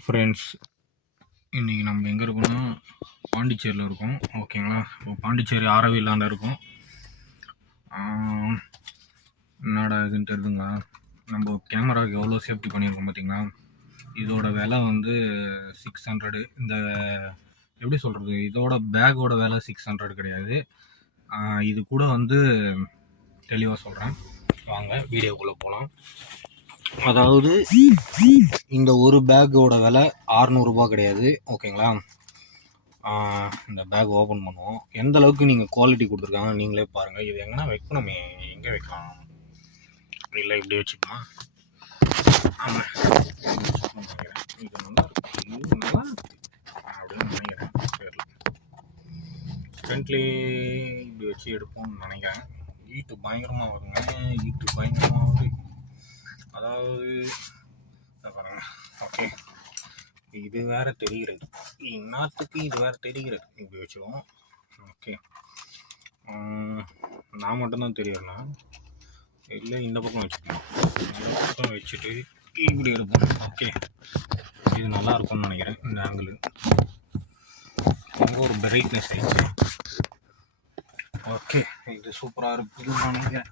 Friends, இன்றைக்கி நம்ம எங்கே இருக்கோம்னா பாண்டிச்சேரியில் இருக்கோம். ஓகேங்களா? இப்போ பாண்டிச்சேரி ஆரவில்லாண்ட இருக்கோம். என்னடா இதுன்னு தெரியுதுங்களா? நம்ம கேமராவுக்கு எவ்வளோ சேஃப்டி பண்ணியிருக்கோம் பார்த்தீங்களா? இதோட விலை வந்து 600. இந்த எப்படி சொல்கிறது, இதோட பேக்கோட விலை 600 கிடையாது. இது கூட வந்து தெளிவாக சொல்கிறேன், வாங்க வீடியோக்குள்ளே போகலாம். அதாவது இந்த ஒரு பேக்கோட விலை 600 ரூபா கிடையாது. ஓகேங்களா? இந்த பேக் ஓப்பன் பண்ணுவோம். எந்த அளவுக்கு நீங்கள் குவாலிட்டி கொடுத்துருக்காங்க நீங்களே பாருங்கள். இது எங்கன்னா வைக்கணுமே, எங்கே வைக்கலாம்? இல்லை இப்படி வச்சுக்கலாம். ஆமாம், நினைக்கிறேன் இது நல்லா அப்படின்னு நினைக்கிறேன். பேரில் ஃப்ரெண்ட்லி இப்படி வச்சு எடுப்போம்னு நினைக்கிறேன். ஈட்டு பயங்கரமாக வருங்க, ஈட்டு பயங்கரமாக வருது. அதாவது பாருங்க. ஓகே, இது வேற தெரிகிறது, இன்னத்துக்கு இது வேற தெரிகிறது. இப்படி வச்சுக்குவோம். ஓகே, நான் மட்டும்தான் தெரியுறேன்னா இல்லை, இந்த பக்கம் வச்சுக்கலாம். இந்த பக்கம் வச்சுட்டு இப்படி எடுப்போம். ஓகே, இது நல்லா இருக்கும்னு நினைக்கிறேன். இந்த ஆங்கிள் ரொம்ப ஒரு பிரைட்னஸ் ஆயிடுச்சு. ஓகே, இது சூப்பராக இருக்குதுன்னு நினைக்கிறேன்.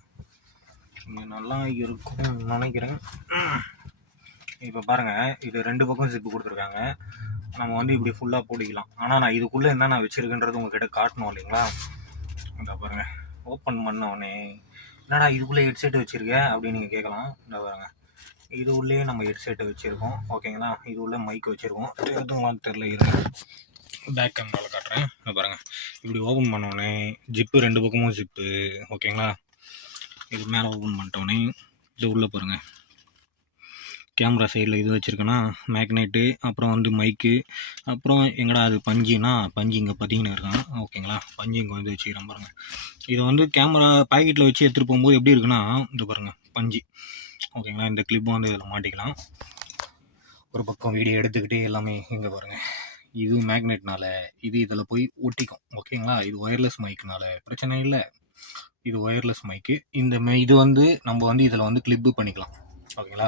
இது நல்லா இருக்கும்னு நினைக்கிறேன். இப்போ பாருங்கள், இது 2 பக்கம் ஜிப்பு கொடுத்துருக்காங்க. நம்ம வந்து இப்படி ஃபுல்லாக போட்டிக்கலாம். ஆனால் நான் இதுக்குள்ளே என்ன நான் வச்சுருக்கேன்றது உங்கள்கிட்ட காட்டணும் இல்லைங்களா? இந்த பாருங்கள், ஓப்பன் பண்ணோடனே என்னடா இதுக்குள்ளே ஹெட்செட் வச்சுருக்கேன் அப்படின்னு நீங்கள் கேட்கலாம். இந்த பாருங்கள், இது உள்ளே நம்ம ஹெட்செட்டை வச்சுருக்கோம். ஓகேங்களா? இது உள்ளே மைக் வச்சுருக்கோம். எதுங்களான்னு தெரில, இருங்க பேக் கேமராவில் காட்டுறேன். இந்த பாருங்கள், இப்படி ஓப்பன் பண்ணோடனே ஜிப்பு 2 பக்கமும் ஜிப்பு. ஓகேங்களா? இது மேலே ஓப்பன் பண்ணிட்டோடனே இது உள்ளே பாருங்கள், கேமரா சைடில் இது வச்சுருக்கேன்னா மேக்னெட்டு, அப்புறம் வந்து மைக்கு, அப்புறம் எங்கடா அது பஞ்சுனா பஞ்சு இங்கே பார்த்தீங்கன்னு இருக்கான். ஓகேங்களா? பஞ்சு இங்கே வந்து வச்சுக்கிறேன் பாருங்கள். இதை வந்து கேமரா பாக்கெட்டில் வச்சு எடுத்துகிட்டு போகும்போது எப்படி இருக்குன்னா, இது பாருங்கள் பஞ்சு. ஓகேங்களா? இந்த கிளிப்பும் வந்து இதில் மாட்டிக்கலாம். ஒரு பக்கம் வீடியோ எடுத்துக்கிட்டே எல்லாமே இங்கே பாருங்கள், இது மேக்னெட்னால இது இதில் போய் ஒட்டிக்கும். ஓகேங்களா? இது ஒயர்லெஸ் மைக்குனால பிரச்சனை இல்லை. இது ஒயர்லெஸ் மைக்கு. இது வந்து நம்ம வந்து இதில் வந்து கிளிப்பு பண்ணிக்கலாம். ஓகேங்களா?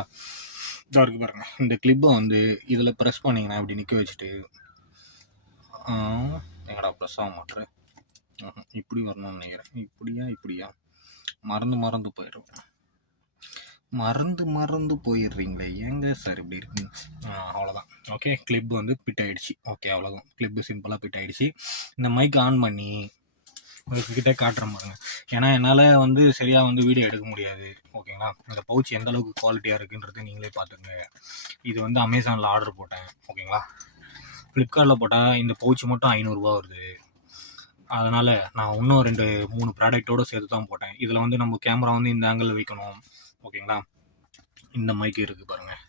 இதாக இருக்குது பாருங்கள், இந்த கிளிப்பை வந்து இதில் ப்ரெஸ் பண்ணிங்கன்னா இப்படி நிற்க வச்சுட்டு, எங்கடா ப்ரெஸ் ஆக மாட்டேன், இப்படி வரணும்னு நினைக்கிறேன். இப்படியா மறந்து போயிடும். மறந்து போயிடுறீங்களே ஏங்க சார் இப்படி இருக்குங்க? அவ்வளோதான். ஓகே, கிளிப் வந்து பிட் ஆகிடுச்சு. ஓகே, அவ்வளோதான். கிளிப்பு சிம்பிளாக பிட் ஆகிடுச்சு. இந்த மைக் ஆன் பண்ணி உங்கள்கிட்ட காட்டுறேன் பாருங்க. ஏன்னா என்னால் வந்து சரியாக வந்து வீடியோ எடுக்க முடியாது. ஓகேங்களா? இந்த பவுச் எந்த அளவுக்கு குவாலிட்டியாக இருக்குன்றது நீங்களே பார்த்துங்க. இது வந்து அமேசானில் ஆர்டர் போட்டேன். ஓகேங்களா? ஃப்ளிப்கார்ட்டில் போட்டால் இந்த பவுச் மட்டும் 500 ரூபா வருது. அதனால் நான் இன்னும் 2-3 ப்ராடக்டோடு சேர்த்து தான் போட்டேன். இதில் வந்து நம்ம கேமரா வந்து இந்த ஆங்கிளில் வைக்கணும். ஓகேங்களா? இந்த மைக்கு இருக்குது பாருங்கள்,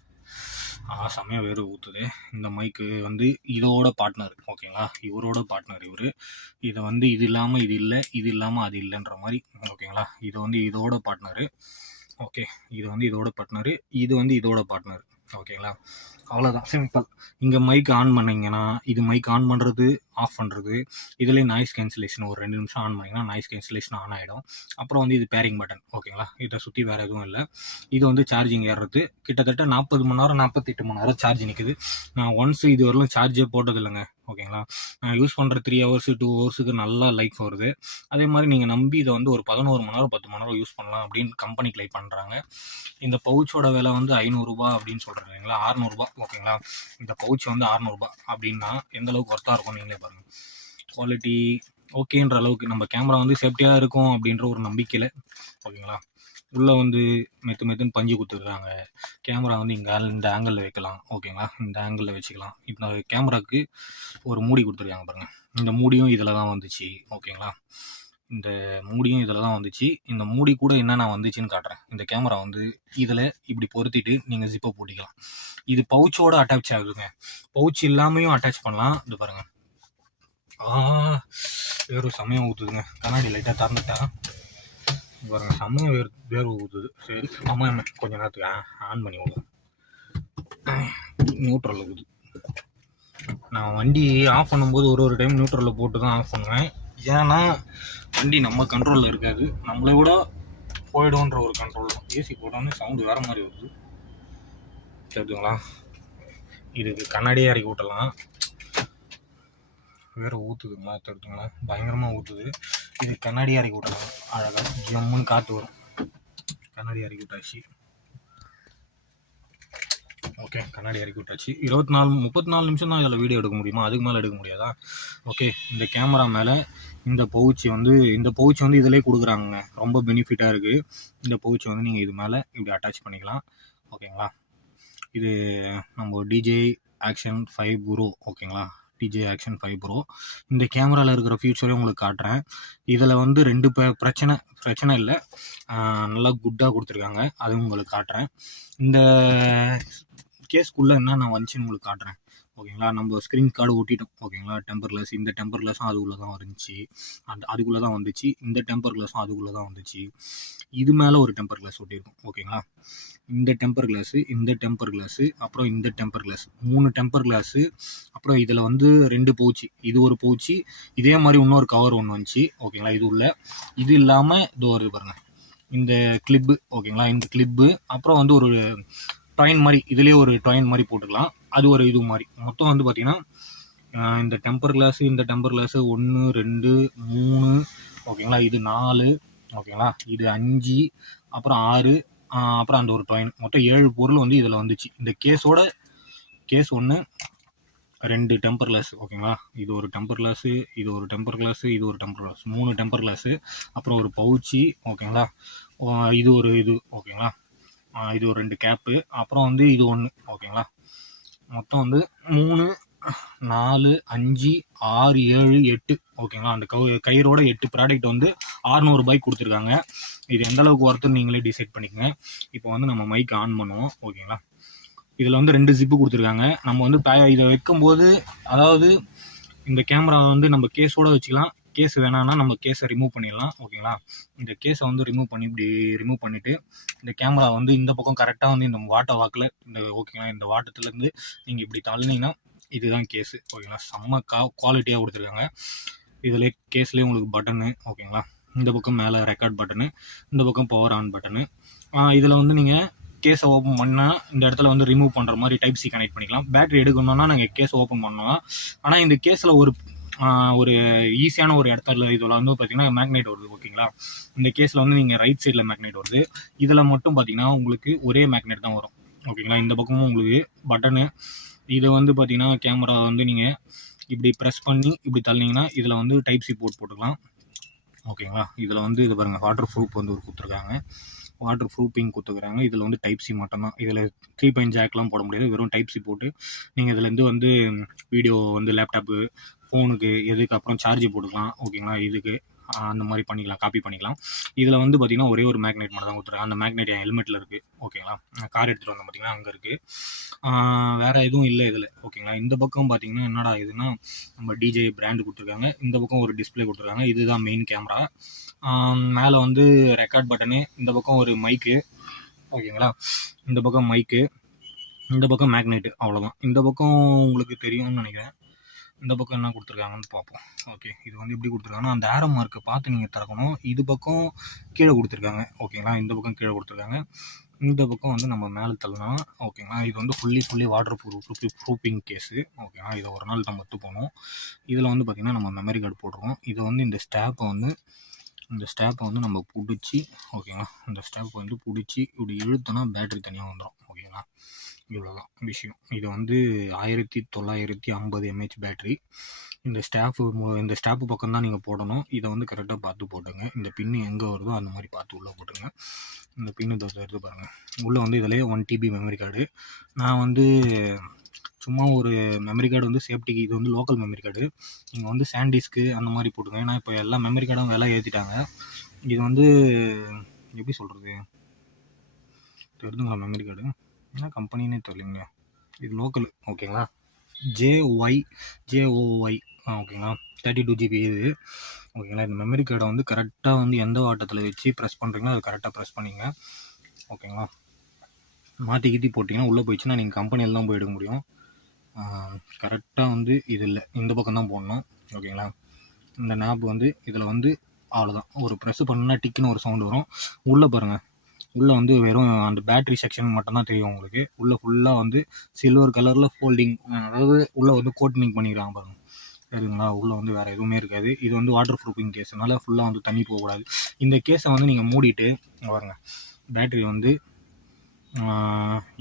செம்மையாக வேறு ஊற்றுது. இந்த மைக்கு வந்து இதோட பார்ட்னர். ஓகேங்களா? இவரோட பார்ட்னர் இவர். இதை வந்து இது இல்லாமல் இது இல்லை, இது இல்லாமல் அது இல்லைன்ற மாதிரி. ஓகேங்களா? இது வந்து இதோட பார்ட்னரு. ஓகே, இது வந்து இதோட பார்ட்னரு, இது வந்து இதோட பார்ட்னர். ஓகேங்களா? அவ்வளோதான், சிம்பிள். இங்கே மைக் ஆன் பண்ணிங்கன்னா இது மைக் ஆன் பண்ணுறது, ஆஃப் பண்ணுறது. இதுலேயே நாய்ஸ் கேன்சலேஷன் ஒரு 2 நிமிஷம் ஆன் பண்ணிங்கன்னா நாய்ஸ் கேன்சலேஷன் ஆன் ஆகிடும். அப்புறம் வந்து இது பேரிங் பட்டன். ஓகேங்களா? இதை சுற்றி வேறு எதுவும் இல்லை. இது வந்து சார்ஜிங் ஏறுறது. கிட்டத்தட்ட 40 மணி நேரம் 48 மணி நேரம் சார்ஜ் நிற்குது. நான் ஒன்ஸ் இது வரலும் சார்ஜே போட்டது இல்லைங்க. ஓகேங்களா? நான் யூஸ் பண்ணுற 3 ஹவர்ஸு 2 ஹவர்ஸுக்கு நல்லா லைஃப் வருது. அதே மாதிரி நீங்கள் நம்பி இதை வந்து ஒரு 11 மணி நேரம் 10 மணி நேரம் யூஸ் பண்ணலாம் அப்படின்னு கம்பெனி கிளைம் பண்ணுறாங்க. இந்த பவுச்சோட விலை வந்து 500 ரூபா அப்படின்னு சொல்கிறாங்க இல்லைங்களா? 600 ரூபா. ஓகேங்களா? இந்த பவுச் வந்து 600 ரூபா அப்படின்னா எந்த அளவுக்கு ஒர்த்தாக இருக்கும் நீங்களே பாருங்கள். குவாலிட்டி ஓகேன்ற அளவுக்கு நம்ம கேமரா வந்து சேஃப்டியாக இருக்கும் அப்படின்ற ஒரு நம்பிக்கையில். ஓகேங்களா? உள்ளே வந்து மெத்துன்னு பஞ்சு கொடுத்துருக்காங்க. கேமரா வந்து இந்த ஆங்கிளில் வைக்கலாம். ஓகேங்களா? இந்த ஆங்கிளில் வச்சுக்கலாம். இந்த கேமராவுக்கு ஒரு மூடி கொடுத்துருக்காங்க பாருங்கள். இந்த மூடியும் இதில் தான் வந்துச்சு. ஓகேங்களா? இந்த மூடியும் இதில் தான் வந்துச்சு. இந்த மூடி கூட என்னென்ன வந்துச்சுன்னு காட்டுறேன். இந்த கேமரா வந்து இதில் இப்படி பொருத்திட்டு நீங்கள் ஜிப்பை போட்டிக்கலாம். இது பவுச்சோடு அட்டாச் ஆகுதுங்க. பவுச் இல்லாமையும் அட்டாச் பண்ணலாம். இது பாருங்கள், வேறு செம்மையாக ஊற்றுதுங்க. கண்ணாடி லைட்டாக திறந்துட்டா பாருங்கள், செம்மையாக வேர்வு ஊற்றுது. சரி, ஆமாம், கொஞ்சம் நேரத்துக்கு ஆன் பண்ணி விடுவோம். நியூட்ரல் ஊற்றுது. நான் வண்டி ஆஃப் பண்ணும்போது ஒரு டைம் நியூட்ரலில் போட்டு தான் ஆஃப் பண்ணுவேன். ஏன்னா வண்டி நம்ம கண்ட்ரோலில் இருக்காது, நம்மளை விட போய்டும்ன்ற ஒரு கண்ட்ரோல் தான். ஏசி போட்டோன்னே சவுண்டு வேறு மாதிரி வருது. சரிங்களா? இதுக்கு கண்ணாடியே இறக்கி விட்டலாம். வேறு ஊற்றுதுங்களா தருதுங்களா, பயங்கரமாக ஊற்றுது. இது கண்ணாடியே இறக்கி விட்டலாம், அழகாக ஜம்முன்னு காற்று வரும். கண்ணாடி இறக்கி விட்டாச்சு. ஓகே, கண்ணாடி இறக்கி விட்டாச்சு. 34 நிமிஷம் தான் இதில் வீடியோ எடுக்க முடியுமா? அதுக்கு மேலே எடுக்க முடியாதா? ஓகே, இந்த கேமரா மேலே இந்த பவுச்சு வந்து இதிலே கொடுக்குறாங்க. ரொம்ப பெனிஃபிட்டாக இருக்குது. இந்த பவுச்சு வந்து நீங்கள் இது மேலே இப்படி அட்டாச் பண்ணிக்கலாம். ஓகேங்களா, இது நம்ம டிஜே ஆக்ஷன் 5 ப்ரோ. ஓகேங்களா, டிஜே ஆக்ஷன் 5 ப்ரோ. இந்த கேமராவில் இருக்கிற ஃபியூச்சரே உங்களுக்கு காட்டுறேன். இதில் வந்து 2 பிரச்சனை இல்லை, நல்லா குட்டாக கொடுத்துருக்காங்க. அதுவும் உங்களுக்கு காட்டுறேன். இந்த கேஸ்க்குள்ளே என்னென்ன வந்துச்சுன்னு உங்களுக்கு காட்டுறேன். ஓகேங்களா, நம்ம ஸ்க்ரீன் கார்டு ஒட்டிட்டோம். ஓகேங்களா, டெம்பர் கிளாஸ், இந்த டெம்பர் கிளாஸும் அதுக்குள்ளே தான் இருந்துச்சு. அதுக்குள்ளே தான் வந்துச்சு. இந்த டெம்பர் கிளாஸும் அதுக்குள்ளே தான் வந்துச்சு. இது மேலே ஒரு டெம்பர் கிளாஸ் ஒட்டியிருக்கும். ஓகேங்களா, இந்த டெம்பர் கிளாஸு, இந்த டெம்பர் கிளாஸு, அப்புறம் இந்த டெம்பர் கிளாஸ், 3 டெம்பர் கிளாஸு. அப்புறம் இதில் வந்து 2 பவுச்சு, இது ஒரு பவுச்சு, இதே மாதிரி இன்னொரு கவர் ஒன்று வந்துச்சு. ஓகேங்களா, இது உள்ள இது இல்லாமல் இது வருது பாருங்கள், இந்த கிளிப்பு. ஓகேங்களா, இந்த கிளிப்பு, அப்புறம் வந்து ஒரு டாயின் மாதிரி, இதுலேயே ஒரு டாயின் மாதிரி போட்டுக்கலாம். அது ஒரு இது மாதிரி மொத்தம் வந்து பார்த்தீங்கன்னா இந்த டெம்பர் கிளாஸு, இந்த டெம்பர் கிளாஸு 1 2 3. ஓகேங்களா, இது 4. ஓகேங்களா, இது 5, அப்புறம் 6, அப்புறம் அந்த ஒரு டாயின், மொத்தம் 7 பொருள் வந்து இதில் வந்துச்சு. இந்த கேஸ் 1 2 டெம்பர் கிளாஸ். ஓகேங்களா, இது ஒரு டெம்பர் கிளாஸு, இது ஒரு டெம்பர் கிளாஸு, இது ஒரு டெம்பர் கிளாஸ், 3 டெம்பர் கிளாஸு, அப்புறம் ஒரு பவுச்சி. ஓகேங்களா, இது ஒரு இது. ஓகேங்களா, இது ஒரு 2 கேப்பு, அப்புறம் வந்து இது 1. ஓகேங்களா, மொத்தம் வந்து 3 4 5 6 7 8. ஓகேங்களா, அந்த கயிறோட 8 ப்ராடக்ட் வந்து 600 ரூபாய்க்கு கொடுத்துருக்காங்க. இது எந்த அளவுக்கு ஒர்த்துன்னு நீங்களே டிசைட் பண்ணிக்கங்க. இப்போ வந்து நம்ம மைக் ஆன் பண்ணுவோம். ஓகேங்களா, இதில் வந்து 2 ஜிப்பு கொடுத்துருக்காங்க. நம்ம வந்து இதை வைக்கும்போது, அதாவது இந்த கேமரா வந்து நம்ம கேஸோட வச்சுக்கலாம். கேஸ் வேணான்னா நம்ம கேஸை ரிமூவ் பண்ணிடலாம். ஓகேங்களா, இந்த கேஸை வந்து ரிமூவ் பண்ணிவிட்டு இந்த கேமரா வந்து இந்த பக்கம் கரெக்டாக வந்து இந்த வாக்கில் இந்த ஓகேங்களா, இந்த வாட்டத்துலேருந்து நீங்கள் இப்படி தள்ளினீங்கன்னா இதுதான் கேஸு. ஓகேங்களா, செம்ம குவாலிட்டியாக கொடுத்துருக்காங்க. இதில் கேஸ்லேயே உங்களுக்கு பட்டனு. ஓகேங்களா, இந்த பக்கம் மேலே ரெக்கார்ட் பட்டனு, இந்த பக்கம் பவர் ஆன் பட்டனு. இதில் வந்து நீங்கள் கேஸை ஓப்பன் பண்ணால் இந்த இடத்துல வந்து ரிமூவ் பண்ணுற மாதிரி டைப் சி கனெக்ட் பண்ணிக்கலாம். பேட்டரி எடுக்கணும்னா நாங்கள் கேஸை ஓப்பன் பண்ணலாம். ஆனால் இந்த கேஸில் ஒரு ஈஸியான ஒரு இடத்துல இதில் வந்து பார்த்தீங்கன்னா மேக்னெட் வருது. ஓகேங்களா, இந்த கேஸில் வந்து நீங்கள் ரைட் சைடில் மேக்னெட் வருது. இதில் மட்டும் பார்த்தீங்கன்னா உங்களுக்கு ஒரே மேக்னெட் தான் வரும். ஓகேங்களா, இந்த பக்கமும் உங்களுக்கு பட்டனு. இதை வந்து பார்த்தீங்கன்னா கேமரா வந்து நீங்கள் இப்படி ப்ரெஸ் பண்ணி இப்படி தள்ளிங்கன்னா இதில் வந்து டைப் சி போட்டுக்கலாம். ஓகேங்களா, இதில் வந்து இது பாருங்கள், வாட்டர் ப்ரூஃப் வந்து ஒரு கொடுத்துருக்காங்க, வாட்டர் ப்ரூஃபிங் கொடுத்துருக்காங்க. இதில் வந்து டைப் சி மட்டும்தான். இதில் 3 பாயிண்ட் ஜாக்லாம் போட முடியாது, வெறும் டைப் சி போட்டு நீங்கள் இதுலேருந்து வந்து வீடியோ வந்து லேப்டாப்பு, ஃபோனுக்கு எதுக்கு அப்புறம் சார்ஜ் போட்டுக்கலாம். ஓகேங்களா, இதுக்கு அந்த மாதிரி பண்ணிக்கலாம், காப்பி பண்ணிக்கலாம். இதில் வந்து பார்த்திங்கன்னா ஒரே ஒரு மேக்னெட் மட்டும் தான் கொடுத்துருக்காங்க. அந்த மேக்னெட் என் ஹெல்மெட்டில் இருக்குது. ஓகேங்களா, கார் எடுத்துகிட்டு வந்தோம் பார்த்திங்கன்னா அங்கே இருக்குது. வேறு எதுவும் இல்லை இதில். ஓகேங்களா, இந்த பக்கம் பார்த்திங்கன்னா என்னடா இதுன்னா நம்ம டிஜே பிராண்டு கொடுத்துருக்காங்க. இந்த பக்கம் ஒரு டிஸ்பிளே கொடுத்துருக்காங்க. இதுதான் மெயின் கேமரா. மேலே வந்து ரெக்கார்ட் பட்டனு, இந்த பக்கம் ஒரு மைக்கு. ஓகேங்களா, இந்த பக்கம் மைக்கு, இந்த பக்கம் மேக்னெட்டு. அவ்வளோதான். இந்த பக்கம் உங்களுக்கு தெரியும்னு நினைக்கிறேன். இந்த பக்கம் என்ன கொடுத்துருக்காங்கன்னு பார்ப்போம். ஓகே, இது வந்து எப்படி கொடுத்துருக்காங்கன்னா அந்த ஆரோ மார்க்கை பார்த்து நீங்கள் திறக்கணும். இது பக்கம் கீழே கொடுத்துருக்காங்க. ஓகேங்களா, இந்த பக்கம் கீழே கொடுத்துருக்காங்க. இந்த பக்கம் வந்து நம்ம மேலே தள்ளலாம். ஓகேங்களா, இது வந்து ஃபுல்லி வாட்டர் ப்ரூஃபிங் கேஸு. ஓகேங்களா, இதை ஒரு நாள் நம்ம போகணும். இதில் வந்து பார்த்திங்கன்னா நம்ம மெமரி கார்டு போடுறோம். இதை வந்து இந்த ஸ்டாப்பை வந்து நம்ம பிடிச்சி, ஓகேங்களா, இந்த ஸ்டாப்பை வந்து பிடிச்சி இப்படி இழுத்தோன்னா பேட்டரி தனியாக வந்துடும். ஓகேங்களா, இவ்வளோதான் விஷயம். இது வந்து 1950 mAh பேட்டரி. இந்த ஸ்டாப்பு பக்கம் தான் நீங்கள் போடணும். இதை வந்து கரெக்டாக பார்த்து போட்டுங்க. இந்த பின்னு எங்கே வருதோ அந்த மாதிரி பார்த்து உள்ளே போட்டுங்க. இந்த பின்னு எடுத்து பாருங்கள். உள்ளே வந்து இதிலே 1 TB மெமரி கார்டு. நான் வந்து சும்மா ஒரு மெமரி கார்டு வந்து சேஃப்டிக்கு, இது வந்து லோக்கல் மெமரி கார்டு. நீங்கள் வந்து சாண்டிஸ்க்கு அந்த மாதிரி போட்டுங்க. ஏன்னா இப்போ எல்லா மெமரி கார்டும் விலை ஏற்றிட்டாங்க. இது வந்து எப்படி சொல்கிறது, தெரிஞ்சுங்களா மெமரி கார்டு என்ன கம்பெனின்னே தெரியலைங்க. இது லோக்கல். ஓகேங்களா, JOY ஓகேங்களா, 32 GB இது. ஓகேங்களா, இந்த மெமரி கார்டை வந்து கரெக்டாக வந்து எந்த வாட்டத்தில் வச்சு ப்ரெஸ் பண்ணுறீங்களோ அதை கரெக்டாக ப்ரெஸ் பண்ணிங்க. ஓகேங்களா, மாற்றி போட்டிங்கன்னா உள்ளே போயிடுச்சுன்னா நீங்கள் கம்பெனியில் தான் போய் எடுக்க முடியும். கரெக்டாக வந்து இது இல்லை, இந்த பக்கம் தான் போடணும். ஓகேங்களா, இந்த நாப் வந்து இதில் வந்து அவ்வளோதான். ஒரு ப்ரெஸ் பண்ணால் டிக்குன்னு ஒரு சவுண்டு வரும். உள்ளே பாருங்கள், உள்ளே வந்து வெறும் அந்த பேட்டரி செக்ஷன் மட்டும்தான் தெரியும் உங்களுக்கு. உள்ளே ஃபுல்லாக வந்து சில்வர் கலரில் ஃபோல்டிங், அதாவது உள்ளே வந்து கோட்டினிங் பண்ணிக்கிறாங்க பாருங்கள். சரிங்களா? உள்ளே வந்து வேறு எதுவுமே இருக்காது. இது வந்து வாட்டர் ப்ரூஃபிங் கேஸ்னால ஃபுல்லாக வந்து தண்ணி போகக்கூடாது. இந்த கேஸை வந்து நீங்கள் மூடிட்டு பாருங்கள், பேட்டரி வந்து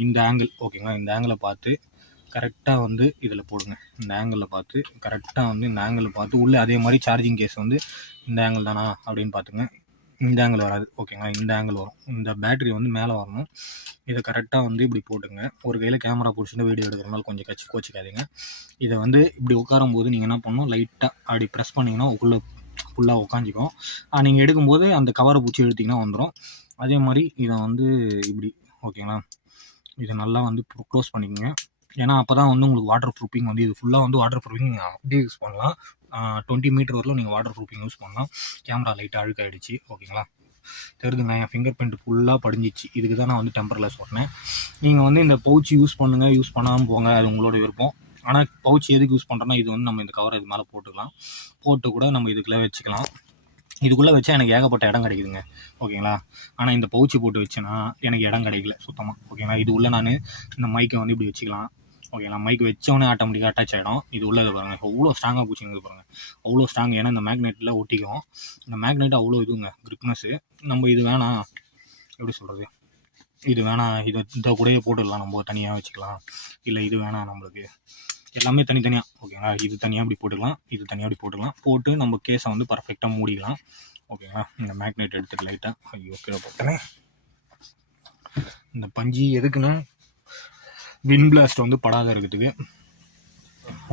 இந்த ஆங்கிள் ஓகேங்களா, இந்த ஆங்கிளை பார்த்து கரெக்டாக வந்து இதில் போடுங்க. இந்த ஆங்கிளில் பார்த்து கரெக்டாக வந்து இந்த ஆங்கிளில் பார்த்து உள்ளே அதே மாதிரி சார்ஜிங் கேஸ் வந்து இந்த ஆங்கிள் தானா அப்படின்னு பார்த்துங்க. இந்த ஆங்கிள் வராது ஓகேங்களா, இந்த ஆங்கிள் வரும். இந்த பேட்டரி வந்து மேலே வரணும். இதை கரெக்டாக வந்து இப்படி போட்டுங்க. ஒரு கையில் கேமரா பிடிச்சிட்டு வீடியோ எடுக்கிறனால கொஞ்சம் கோச்சிக்காதீங்க. இதை வந்து இப்படி உட்காரும் போது நீங்கள் என்ன பண்ணணும், லைட்டாக அப்படி ப்ரெஸ் பண்ணிங்கன்னா உள்ளே ஃபுல்லாக உட்காந்துக்கும். நீங்கள் எடுக்கும்போது அந்த கவரை பிடிச்சி எடுத்திங்கன்னா வந்துடும். அதே மாதிரி இதை வந்து இப்படி ஓகேங்களா, இதை நல்லா வந்து க்ளோஸ் பண்ணிக்கோங்க. ஏன்னா அப்போ தான் வந்து உங்களுக்கு வாட்டர் ப்ரூஃபிங் வந்து இது ஃபுல்லாக வந்து வாட்டர் ப்ரூஃபிங் அப்படியே யூஸ் பண்ணலாம். 20 மீட்டர் வரலும் நீங்கள் வாட்டர் ப்ரூஃபிங் யூஸ் பண்ணலாம். கேமரா லைட்டாக அழுக்காயிடுச்சு ஓகேங்களா, தெரியுதுங்க, என் ஃபிங்கர் பிரிண்ட் ஃபுல்லாக படிஞ்சிச்சு. இதுக்கு தான் நான் வந்து டெம்பர்லெஸ் ஓட்டினேன். நீங்கள் வந்து இந்த பவுச் யூஸ் பண்ணுங்கள், யூஸ் பண்ணாமல் போங்க, அது உங்களோட விருப்பம். ஆனால் பவுச் எதுக்கு யூஸ் பண்ணுறோன்னா, இது வந்து நம்ம இந்த கவர் இது மேலே போட்டுக்கலாம், போட்டு கூட நம்ம இதுக்குள்ளே வச்சுக்கலாம். இதுக்குள்ளே வச்சா எனக்கு ஏகப்பட்ட இடம் கிடைக்குதுங்க ஓகேங்களா. ஆனால் இந்த பவுச்சு போட்டு வச்சேன்னா எனக்கு இடம் கிடைக்கல சுத்தமாக ஓகேங்களா. இது உள்ளே நான் இந்த மைக்கை வந்து இப்படி வச்சுக்கலாம் ஓகேங்களா. மைக் வச்சோடனே ஆட்டோமேட்டிக்காக அட்டாச் ஆகிடும். இது உள்ளது பாருங்கள், எவ்வளோ ஸ்ட்ராங்காக பூச்சிங்க பாருங்கள், அவ்வளோ ஸ்ட்ராங். ஏன்னா இந்த மேக்னெட்டில் ஒட்டிக்கும். இந்த மேக்னெட் அவ்வளோ இதுங்க கிரிப்னஸ்ஸு. நம்ம இது வேணாம், எப்படி சொல்கிறது, இது வேணாம், இதை கூடயே போட்டுடலாம், நம்ம தனியாக வச்சுக்கலாம். இல்லை இது வேணாம் நம்மளுக்கு, எல்லாமே தனித்தனியாக ஓகேங்களா. இது தனியாக இப்படி போட்டுக்கலாம், இது தனியாக இப்படி போட்டுக்கலாம். போட்டு நம்ம கேஸை வந்து பர்ஃபெக்டாக மூடிக்கலாம் ஓகேங்களா. இந்த மேக்னெட் எடுத்துட்டு லைட்டாக ஐயோ கீழே போட்டேனே. இந்த பஞ்சு எதுக்குன்னா விண்ட் பிளாஸ்ட் வந்து படாத இருக்கிறதுக்கு.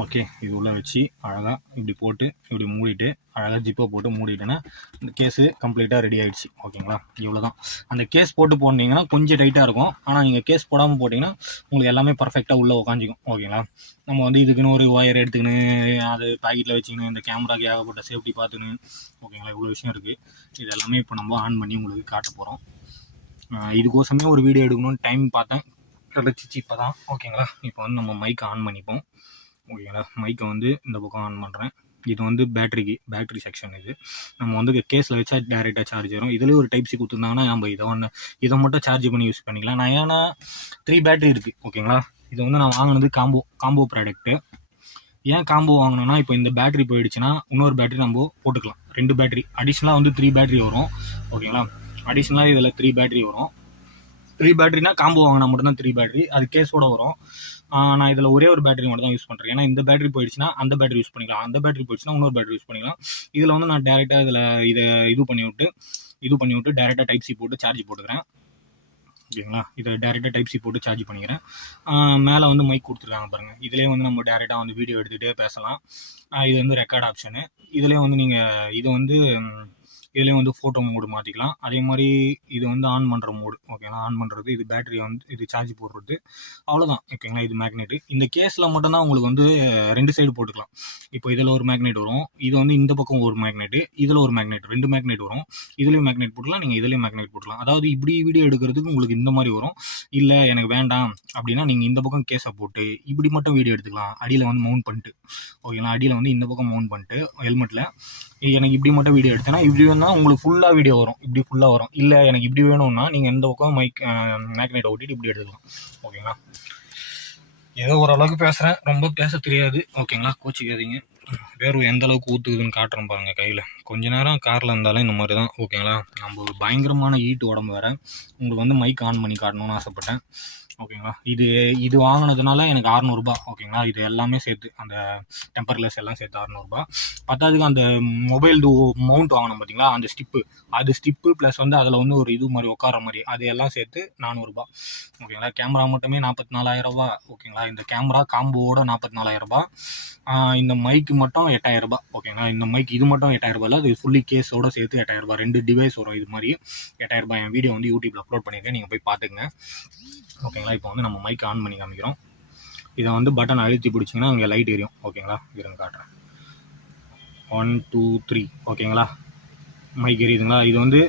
ஓகே, இது உள்ளே வச்சு அழகாக இப்படி போட்டு இப்படி மூடிட்டு அழகாக ஜிப்பை போட்டு மூடிட்டேன்னா இந்த கேஸு கம்ப்ளீட்டாக ரெடி ஆகிடுச்சு ஓகேங்களா. இவ்வளோ தான். அந்த கேஸ் போட்டு போனீங்கன்னா கொஞ்சம் டைட்டாக இருக்கும். ஆனால் நீங்கள் கேஸ் போடாமல் போட்டிங்கன்னா உங்களுக்கு எல்லாமே பர்ஃபெக்டாக உள்ளே உட்காந்துக்கும் ஓகேங்களா. நம்ம வந்து இதுக்குன்னு ஒரு ஒயர் எடுத்துக்கின்னு அது பாக்கெட்டில் வச்சுக்கின்னு இந்த கேமராக்கு ஏகப்பட்ட சேஃப்டி பார்த்துன்னு ஓகேங்களா, இவ்வளோ விஷயம் இருக்குது. இது எல்லாமே இப்போ நம்ம ஆன் பண்ணி உங்களுக்கு காட்ட போகிறோம். இதுக்கோசமே ஒரு வீடியோ எடுக்கணும்னு டைம் பார்த்தேன், கிடச்சிச்சு இப்போ தான் ஓகேங்களா. இப்போ வந்து நம்ம மைக்கை ஆன் பண்ணிப்போம் ஓகேங்களா. மைக்கை வந்து இந்த பக்கம் ஆன் பண்ணுறேன். இது வந்து பேட்டரி செக்ஷன். இது நம்ம வந்து கேஸில் வச்சா டேரெக்டாக சார்ஜ் வரும். இதுலேயும் ஒரு டைப் சி கொடுத்துருந்தாங்கன்னா நம்ம இதை மட்டும் சார்ஜ் பண்ணி யூஸ் பண்ணிக்கலாம். நான் ஏன்னா 3 பேட்டரி இருக்குது ஓகேங்களா. இது வந்து நான் வாங்கினது காம்போ ப்ராடக்ட்டு. ஏன் காம்போ வாங்கினோன்னா, இப்போ இந்த பேட்டரி போயிடுச்சுன்னா இன்னொரு பேட்டரி நம்ம போட்டுக்கலாம். 2 பேட்டரி அடிஷ்னலாக வந்து 3 பேட்டரி வரும் ஓகேங்களா. அடிஷ்னலாக இதில் 3 பேட்டரி வரும். 3 பேட்டரினா காம்போ வாங்கினா மட்டும்தான் 3 பேட்டரி, அது கேஸோட வரும். நான் இதில் ஒரே ஒரு பேட்டரி மட்டும் தான் யூஸ் பண்ணுறேன். ஏன்னா இந்த பேட்டரி போயிடுச்சுன்னா அந்த பேட்டரி யூஸ் பண்ணிக்கலாம், அந்த பேட்டரி போயிடுச்சுன்னா இன்னொரு பேட்டரி யூஸ் பண்ணிக்கலாம். இதில் வந்து நான் டேரெக்டாக இதில் இது பண்ணி விட்டு டேரெக்டாக டைப் சி போட்டு சார்ஜ் போட்டுக்கிறேன் ஓகேங்களா. இதை டேரெக்டாக டைப் சி போட்டு சார்ஜ் பண்ணிக்கிறேன். மேலே வந்து மைக் கொடுத்துருக்காங்க பாருங்கள். இதிலே வந்து நம்ம டேரெக்டாக வந்து வீடியோ எடுத்துகிட்டே பேசலாம். இது வந்து ரெக்கார்ட் ஆப்ஷனு. இதிலே வந்து நீங்கள் இதுலேயும் வந்து ஃபோட்டோ மோடு மாற்றிக்கலாம். அதே மாதிரி இது வந்து ஆன் பண்ணுற மோடு ஓகேங்களா. ஆன் பண்ணுறது, இது பேட்டரி வந்து இது சார்ஜ் போடுறது, அவ்வளோதான் ஓகேங்களா. இது மேக்னெட்டு. இந்த கேஸில் மட்டும்தான் உங்களுக்கு வந்து 2 சைடு போட்டுக்கலாம். இப்போ இதில் ஒரு மேக்னெட் வரும், இது வந்து இந்த பக்கம் ஒரு மேக்னெட்டு, இதில் ஒரு மேக்னெட், 2 மேக்னெட் வரும். இதுலேயும் மேக்னெட் போட்டுக்கலாம், நீங்கள் இதுலேயும் மேக்னெட் போட்டுக்கலாம். அதாவது இப்படி வீடியோ எடுக்கிறதுக்கு உங்களுக்கு இந்த மாதிரி வரும். இல்லை எனக்கு வேண்டாம் அப்படின்னா நீங்கள் இந்த பக்கம் கேஸை போட்டு இப்படி மட்டும் வீடியோ எடுத்துக்கலாம். அடியில் வந்து மவுண்ட் பண்ணிட்டு ஓகேங்களா. அடியில் வந்து இந்த பக்கம் மவுண்ட் பண்ணிட்டு ஹெல்மெட்டில் எனக்கு இப்படி மட்டும் வீடியோ எடுத்தேன்னா இப்படி வேணால் உங்களுக்கு ஃபுல்லாக வீடியோ வரும், இப்படி ஃபுல்லாக வரும். இல்லை எனக்கு இப்படி வேணும்னா நீங்கள் இந்த பக்கம் மேக்னெட்டை ஓட்டிட்டு இப்படி எடுத்துக்கலாம் ஓகேங்களா. ஏதோ ஓரளவுக்கு பேசுகிறேன், ரொம்ப பேச தெரியாது ஓகேங்களா, கோச்சிக்காதீங்க. வேறு எந்த அளவுக்கு ஊற்றுக்குதுன்னு காட்டுறேன் பாருங்கள் கையில். கொஞ்ச நேரம் காரில் இருந்தாலும் இந்த மாதிரி தான் ஓகேங்களா. நம்ம ஒரு பயங்கரமான ஹீட் உடம்பு வேறு. உங்களுக்கு வந்து மைக் ஆன் பண்ணி காட்டணும்னு ஆசைப்பட்டேன் ஓகேங்களா. இது வாங்கினதுனால எனக்கு 600 ரூபா ஓகேங்களா. இது எல்லாமே சேர்த்து அந்த டெம்பர்லெஸ் எல்லாம் சேர்த்து 600 ரூபா. பத்தாவதுக்கு அந்த மொபைல் மவுண்ட் வாங்கினோம் பார்த்தீங்களா, அந்த ஸ்டிப்பு ப்ளஸ் வந்து அதில் வந்து ஒரு இது மாதிரி உட்கார மாதிரி, அது எல்லாம் சேர்த்து 400 ரூபா ஓகேங்களா. கேமரா மட்டுமே 44,000 ரூபா ஓகேங்களா. இந்த கேமரா காம்போவோட 44,000 ரூபா. இந்த மைக்கு மட்டும் 8,000 ரூபா ஓகேங்களா. இந்த மைக் இது மட்டும் 8,000 ரூபா இல்லை, அது ஃபுல்லி கேஸோடு சேர்த்து 8,000 ரூபா. 2 டிவைஸ் வரும் இது மாதிரி 8,000 ரூபாய். என் வீடியோ வந்து யூடியூப்பில் அப்லோட் பண்ணியிருக்கேன், நீங்கள் போய் பார்த்துங்க ஓகேங்களா. இப்போ வந்து நம்ம மைக் ஆன் பண்ணி காமிக்கிறோம். இதை வந்து பட்டன் அழுத்தி பிடிச்சிங்கன்னா அங்கே லைட் எரியும் ஓகேங்களா. இருங்க காட்டுறேன். 1 2 3 ஓகேங்களா. மைக் எரியுதுங்களா. இது வந்து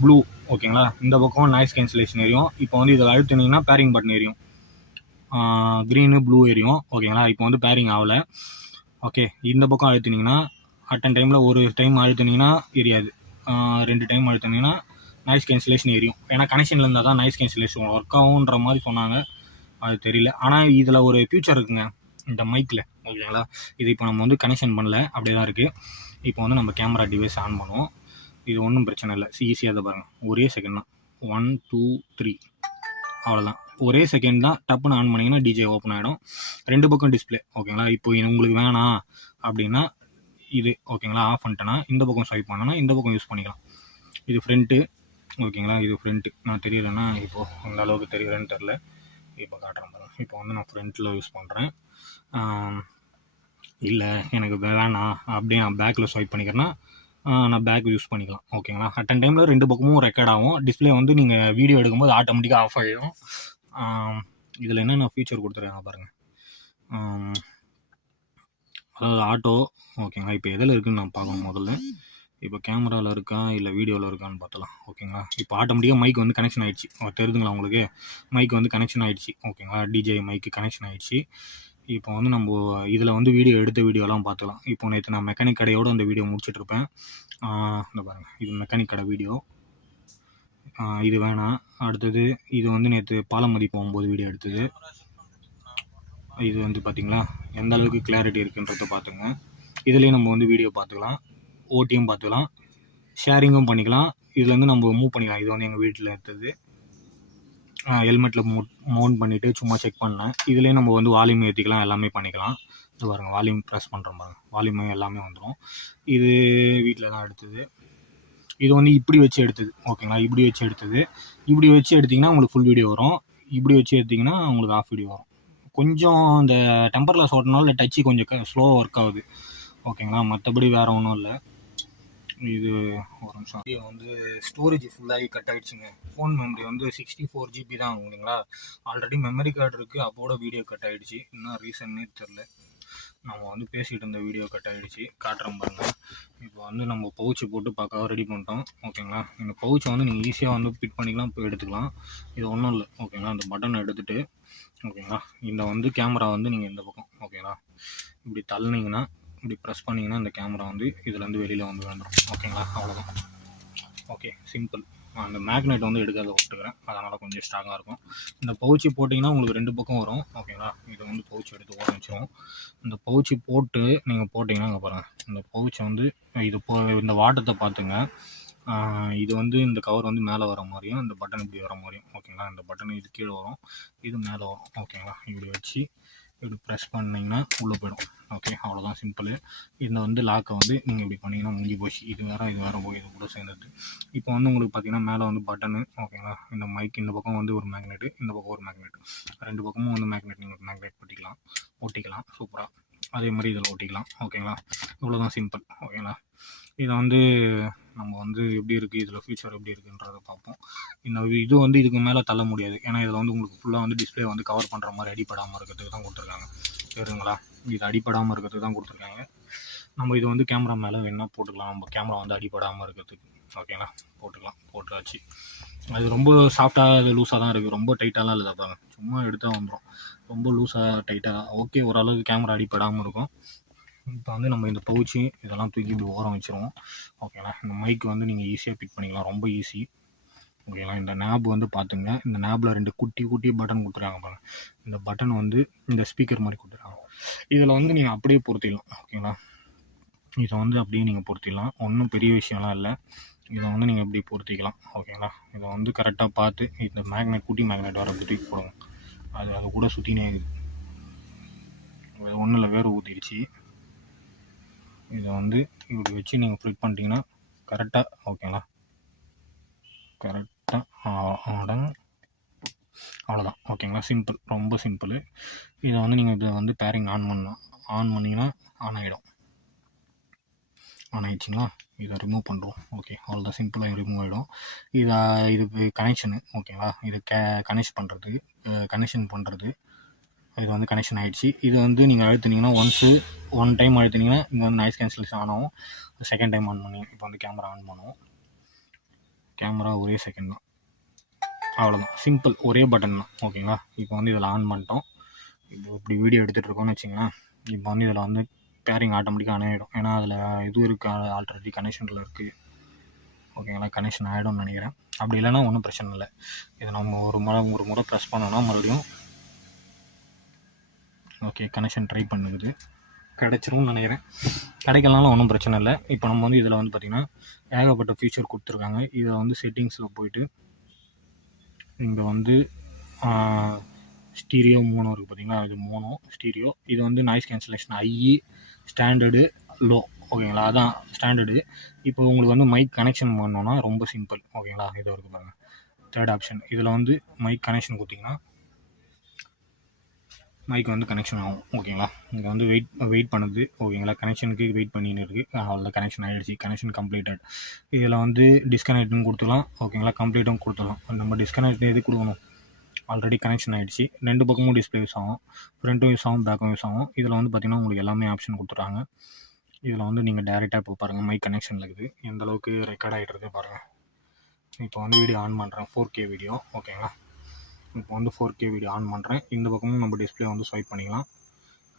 ப்ளூ ஓகேங்களா. இந்த பக்கம் நாய்ஸ் கேன்சலேஷன் எரியும். இப்போ வந்து இதில் அழுத்தினீங்கன்னா பேரிங் பட்டன் எரியும், க்ரீனு ப்ளூ எரியும் ஓகேங்களா. இப்போ வந்து பேரிங் ஆகலை ஓகே. இந்த பக்கம் அழுத்தினீங்கன்னா அட்டன் டைமில் ஒரு டைம் அழுத்தினீங்கன்னா எரியாது, 2 டைம் அழுத்தினீங்கன்னா நாய்ஸ் கேன்சலேஷன் எரியும். ஏன்னா கனெக்ஷனில் இருந்தால் தான் நாய்ஸ் கேன்சலேஷன் ஒர்க் ஆகுன்ற மாதிரி சொன்னாங்க, அது தெரியல. ஆனால் இதில் ஒரு ஃபியூச்சர் இருக்குங்க இந்த மைக்கில், ஓகேங்களா. இது இப்போ நம்ம வந்து கனெக்ஷன் பண்ணல, அப்படியே தான் இருக்குது. இப்போ வந்து நம்ம கேமரா டிவைஸ் ஆன் பண்ணுவோம். இது ஒன்றும் பிரச்சனை இல்லை, ஈஸியாக தான் பாருங்கள், ஒரே செகண்ட் தான். 1 2 3 அவ்வளோதான், ஒரே செகண்ட் தான். டப்புன்னு ஆன் பண்ணிங்கன்னா டிஜே ஓப்பன் ஆகிடும், 2 பக்கம் டிஸ்பிளே, ஓகேங்களா. இப்போ உங்களுக்கு வேணாம் அப்படின்னா இது, ஓகேங்களா, ஆஃப் பண்ணிட்டேன்னா இந்த பக்கம் ஸ்வைப் பண்ணனா இந்த பக்கம் யூஸ் பண்ணிக்கலாம். இது ஃப்ரண்ட்டு, ஓகேங்களா. இது ஃப்ரண்ட்டு, நான் தெரியலன்னா இப்போது அந்த அளவுக்கு தெரியலன்னு தெரில, இப்போ காட்டுறேன் பாருங்க. இப்போ வந்து நான் ஃப்ரண்ட்டில் யூஸ் பண்ணுறேன். இல்லை எனக்கு வேணாம் அப்படியே நான் பேக்கில் ஸ்வைப் பண்ணிக்கிறேன்னா நான் பேக் யூஸ் பண்ணிக்கலாம், ஓகேங்களா. அட்டன் டைமில் 2 பக்கமும் ரெக்கார்ட் ஆகும். டிஸ்பிளே வந்து நீங்கள் வீடியோ எடுக்கும்போது ஆட்டோமேட்டிக்காக ஆஃப் ஆகிடும். இதில் என்னென்ன ஃபீச்சர் கொடுத்துருக்காங்க பாருங்கள். அதாவது ஆட்டோ, ஓகேங்களா. இப்போ எதில் இருக்குதுன்னு நான் பார்க்கணும் முதல்ல. இப்போ கேமராவில் இருக்கா இல்லை வீடியோவில் இருக்கான்னு பார்த்தலாம், ஓகேங்களா. இப்போ ஆட்டோமேட்டிக்காக மைக் வந்து கனெக்ஷன் ஆகிடுச்சு, தெரியுதுங்களா உங்களுக்கு. மைக் வந்து கனெக்ஷன் ஆகிடுச்சு, ஓகேங்களா. டிஜே மைக்கு கனெக்ஷன் ஆகிடுச்சு. இப்போ வந்து நம்ம இதில் வந்து எடுத்த வீடியோலாம் பார்த்துக்கலாம். இப்போ நேற்று நான் மெக்கானிக் கடையோடு அந்த வீடியோ முடிச்சிட்ருப்பேன். இந்த பாருங்கள், இது மெக்கானிக் கடை வீடியோ. இது வேணாம். அடுத்தது இது வந்து நேற்று பாலமதி போகும்போது வீடியோ எடுத்தது. இது வந்து பார்த்திங்களா எந்த அளவுக்கு கிளாரிட்டி இருக்குன்றத பார்த்துங்க. இதுலேயும் நம்ம வந்து வீடியோ பார்த்துக்கலாம், ஓட்டியும் பார்த்துக்கலாம், ஷேரிங்கும் பண்ணிக்கலாம். இதில் வந்து நம்ம மூவ் பண்ணிக்கலாம். இது வந்து எங்கள் வீட்டில் எடுத்தது. ஹெல்மெட்டில் மவுண்ட் பண்ணிவிட்டு சும்மா செக் பண்ணேன். இதுலேயே நம்ம வந்து வால்யூம் ஏற்றிக்கலாம், எல்லாமே பண்ணிக்கலாம். இது பாருங்கள், வால்யூம் ப்ரெஸ் பண்ணுறோம் பாருங்கள், வால்யூம் எல்லாமே வந்துடும். இது வீட்டில் தான் எடுத்தது. இது வந்து இப்படி வச்சு எடுத்தது, ஓகேங்களா. இப்படி வச்சு எடுத்தது. இப்படி வச்சு எடுத்திங்கன்னா உங்களுக்கு ஃபுல் வீடியோ வரும், இப்படி வச்சு எடுத்திங்கன்னா உங்களுக்கு ஆஃப் வீடியோ வரும். கொஞ்சம் இந்த டெம்பர்லெஸ் ஓட்டினால டச்சு கொஞ்சம் ஸ்லோவாக ஒர்க் ஆகுது, ஓகேங்களா. மற்றபடி வேறு ஒன்றும் இல்லை. இது ஒரு நிமிஷம். வீடியோ வந்து ஸ்டோரேஜ் ஃபுல்லாகி கட் ஆகிடுச்சுங்க. ஃபோன் மெமரி வந்து 64 GB தான் ஆகும், இல்லைங்களா. ஆல்ரெடி மெமரி கார்டு இருக்குது, அப்போட வீடியோ கட் ஆகிடுச்சு. இன்னும் ரீசன்னே தெரில. நம்ம வந்து பேசிகிட்டு இருந்த வீடியோ கட் ஆகிடுச்சு, காட்டுறோம் பாருங்க. இப்போ வந்து நம்ம பவுச்சு போட்டு பார்க்க ரெடி பண்ணிட்டோம், ஓகேங்களா. இந்த பவுச்சை வந்து நீங்கள் ஈஸியாக வந்து ஃபிட் பண்ணிக்கலாம், இப்போ எடுத்துக்கலாம். இது ஒன்றும் இல்லை, ஓகேங்களா. இந்த பட்டனை எடுத்துகிட்டு, ஓகேங்களா, இந்த வந்து கேமரா வந்து நீங்கள் இந்த பக்கம், ஓகேங்களா, இப்படி தள்ளினீங்கன்னா, இப்படி ப்ரெஸ் பண்ணிங்கன்னா இந்த கேமரா வந்து இதுலேருந்து வெளியில் வந்து வந்துடும், ஓகேங்களா. அவ்வளோதான், ஓகே, சிம்பிள். அந்த மேக்னெட் வந்து எடுக்காத விட்டுக்கிறேன், அதனால் கொஞ்சம் ஸ்ட்ராங்காக இருக்கும். இந்த பவுச்சு போட்டிங்கன்னா உங்களுக்கு 2 பக்கம் வரும், ஓகேங்களா. இதை வந்து பவுச்சு எடுத்து ஓட வச்சிடும். இந்த பவுச்சு போட்டு நீங்கள் போட்டிங்கன்னா அங்கே பாருங்கள், இந்த பவுச்சை வந்து இது இந்த வாட்டத்தை பார்த்துங்க. இது வந்து இந்த கவர் வந்து மேலே வர மாதிரியும், இந்த பட்டன் இப்படி வர மாதிரியும், ஓகேங்களா. இந்த பட்டன் இது கீழே வரும், இது மேலே வரும், ஓகேங்களா. இப்படி வச்சு இப்படி ப்ரெஸ் பண்ணிங்கன்னா உள்ளே போய்டும், ஓகே. அவ்வளோதான், சிம்பிள். இந்த வந்து லாக்கை வந்து நீங்கள் இப்படி பண்ணிங்கன்னா முடிஞ்சு போச்சு. இது வேறு போய் இது கூட சேர்ந்தது. இப்போ வந்து உங்களுக்கு பார்த்தீங்கன்னா மேலே வந்து பட்டனு, ஓகேங்களா. இந்த மைக் இந்த பக்கம் வந்து ஒரு மேக்னெட்டு, இந்த பக்கம் ஒரு மேக்னெட், 2 பக்கமும் வந்து மேக்னெட் நீங்கள் மேக்னெட் ஒட்டிக்கலாம் சூப்பராக. அதே மாதிரி இதில் ஒட்டிக்கலாம், ஓகேங்களா. இவ்வளோதான், சிம்பிள், ஓகேங்களா. இதை வந்து நம்ம வந்து எப்படி இருக்குது, இதில் ஃபியூச்சர் எப்படி இருக்குன்றதை பார்ப்போம். இந்த இது வந்து இதுக்கு மேலே தள்ள முடியாது, ஏன்னா இதில் வந்து உங்களுக்கு ஃபுல்லாக வந்து டிஸ்பிளே வந்து கவர் பண்ணுற மாதிரி அடிப்படாமல் இருக்கிறதுக்கு தான் கொடுத்துருக்காங்க, தெரியுங்களா. இது அடிப்படாமல் இருக்கிறதுக்கு தான் கொடுத்துருக்காங்க. நம்ம இது வந்து கேமரா மேலே வேணால் போட்டுக்கலாம், நம்ம கேமரா வந்து அடிப்படாமல் இருக்கிறதுக்கு, ஓகேங்களா. போட்டாச்சு. அது ரொம்ப சாஃப்டாக, அது லூஸாக தான் இருக்குது, ரொம்ப டைட்டாலாம் இல்லை பாருங்க, சும்மா எடுத்தால் வந்துடும். ரொம்ப லூஸாக டைட்டாக ஓகே, ஓரளவுக்கு கேமரா அடிப்படாமல் இருக்கும். இப்போ வந்து நம்ம இந்த பவுச்சு இதெல்லாம் தூக்கி இப்படி ஓரம் வச்சுருவோம், ஓகேங்களா. இந்த மைக் வந்து நீங்கள் ஈஸியாக ஃபிட் பண்ணிக்கலாம், ரொம்ப ஈஸி, ஓகேங்களா. இந்த நேப் வந்து பார்த்துங்க, இந்த நேப்பில் 2 குட்டி பட்டன் கொடுத்துருக்காங்க பாருங்கள். இந்த பட்டன் வந்து இந்த ஸ்பீக்கர் மாதிரி கொடுத்துருக்காங்க. இதில் வந்து நீங்கள் அப்படியே பொருத்திடலாம், ஓகேங்களா. இதை வந்து அப்படியே நீங்கள் பொருத்திடலாம், ஒன்றும் பெரிய விஷயம்லாம் இல்லை. இதை வந்து நீங்கள் இப்படி பொருத்திக்கலாம், ஓகேங்களா. இதை வந்து கரெக்டாக பார்த்து இந்த மேக்னெட், குட்டி மேக்னெட் வர அப்படி தூக்கி போடுங்க. அது கூட சுற்றினே இருக்குது, ஒன்றும் இல்லை, வேறு ஊற்றிடுச்சு. இதை வந்து இப்படி வச்சு நீங்கள் ஃபிட் பண்ணிட்டீங்கன்னா கரெக்டாக, ஓகேங்களா, அவ்வளோதான், ஓகேங்களா. சிம்பிள், ரொம்ப சிம்பிள். இதை வந்து நீங்கள் இதை வந்து பேரிங் ஆன் பண்ணிங்கன்னா ஆன் ஆகிடுச்சிங்களா. இதை ரிமூவ் பண்ணுறோம், ஓகே. அவ்வளோதான், சிம்பிளாக ரிமூவ் ஆகிடும். இது கனெக்ஷனு, ஓகேங்களா. இது கனெக்ஷன் பண்ணுறது இது வந்து கனெக்ஷன் ஆகிடுச்சு. இது வந்து நீங்கள் அழுத்தினீங்கன்னா ஒன் டைம் அழுத்தினீங்கன்னா இங்கே வந்து நாய்ஸ் கேன்சலேஷன் ஆன் ஆகும். செகண்ட் டைம் ஆன் பண்ணி இப்போ வந்து கேமரா ஆன் பண்ணுவோம். கேமரா ஒரே செகண்ட் தான், அவ்வளோதான், சிம்பிள், ஒரே பட்டன் தான், ஓகேங்களா. இப்போ வந்து இதில் ஆன் பண்ணிட்டோம். இப்போ இப்படி வீடியோ எடுத்துகிட்டு இருக்கோன்னு வச்சிங்களேன். இப்போ வந்து இதில் வந்து பேரிங் ஆட்டோமேட்டிக்காக ஆன் ஆகிடும், ஏன்னா அதில் இது இருக்குது, ஆல்ரெடி கனெக்ஷனில் இருக்குது, ஓகேங்களா. கனெக்ஷன் ஆகிடும்னு நினைக்கிறேன். அப்படி இல்லைன்னா ஒன்றும் பிரச்சனை இல்லை. இதை நம்ம ஒரு முறை ப்ரெஸ் பண்ணோன்னா மறுபடியும் ஓகே கனெக்ஷன் ட்ரை பண்ணுது, கிடச்சிரும்னு நினைக்கிறேன். கிடைக்கலனாலும் ஒன்றும் பிரச்சனை இல்லை. இப்போ நம்ம வந்து இதில் வந்து பார்த்திங்கன்னா ஏகப்பட்ட ஃபீச்சர் கொடுத்துருக்காங்க. இதை வந்து செட்டிங்ஸில் போயிட்டு இங்கே வந்து ஸ்டீரியோ மோனோ இருக்குது பார்த்திங்களா, இது மோனோ ஸ்டீரியோ. இது வந்து noise cancellation ie standard low, ஓகேங்களா. அதான் ஸ்டாண்டர்டு. இப்போ உங்களுக்கு வந்து மைக் கனெக்ஷன் பண்ணோன்னா ரொம்ப சிம்பிள், ஓகேங்களா. இது இருக்குது பாருங்கள், தேர்ட் ஆப்ஷன். இதில் வந்து மைக் கனெக்ஷன் கொடுத்திங்கன்னா மைக் வந்து கனெக்ஷன் ஆகும், ஓகேங்களா. இங்கே வந்து வெயிட் பண்ணுது, ஓகேங்களா. கனெக்ஷனுக்கு வெயிட் பண்ணின்னு இருக்குது. அவ்வளோ கனெக்ஷன் ஆகிடுச்சு, கனெக்ஷன் கம்ப்ளீட்டட். இதில் வந்து டிஸ்கனெக்ட்னு கொடுத்துக்கலாம், ஓகேங்களா. கம்ப்ளீட்டும் கொடுத்துடலாம். நம்ம டிஸ்கனெக்ட் எது கொடுக்கணும், ஆல்ரெடி கனெக்ஷன் ஆகிடுச்சு. 2 பக்கமும் டிஸ்பிளே யூஸ் ஆகும், ஃப்ரண்ட்டும் யூஸ் ஆகும், பேக்கும் யூஸ் ஆகும். இதில் வந்து பார்த்திங்கன்னா உங்களுக்கு எல்லாமே ஆப்ஷன் கொடுத்துட்றாங்க. இதில் வந்து நீங்கள் டேரெக்டாக இப்போ பாருங்கள் மைக் கனெக்ஷனில் இருக்குது, எந்தளவுக்கு ரெக்கார்ட் ஆகிட்டு இருக்குது பாருங்கள். இப்போ வந்து வீடியோ ஆன் பண்ணுறேன், 4K வீடியோ, ஓகேங்களா. இப்போ வந்து 4K வீடியோ ஆன் பண்ணுறேன். இந்த பக்கமும் நம்ம டிஸ்பிளே வந்து ஸ்வைப் பண்ணிக்கலாம்.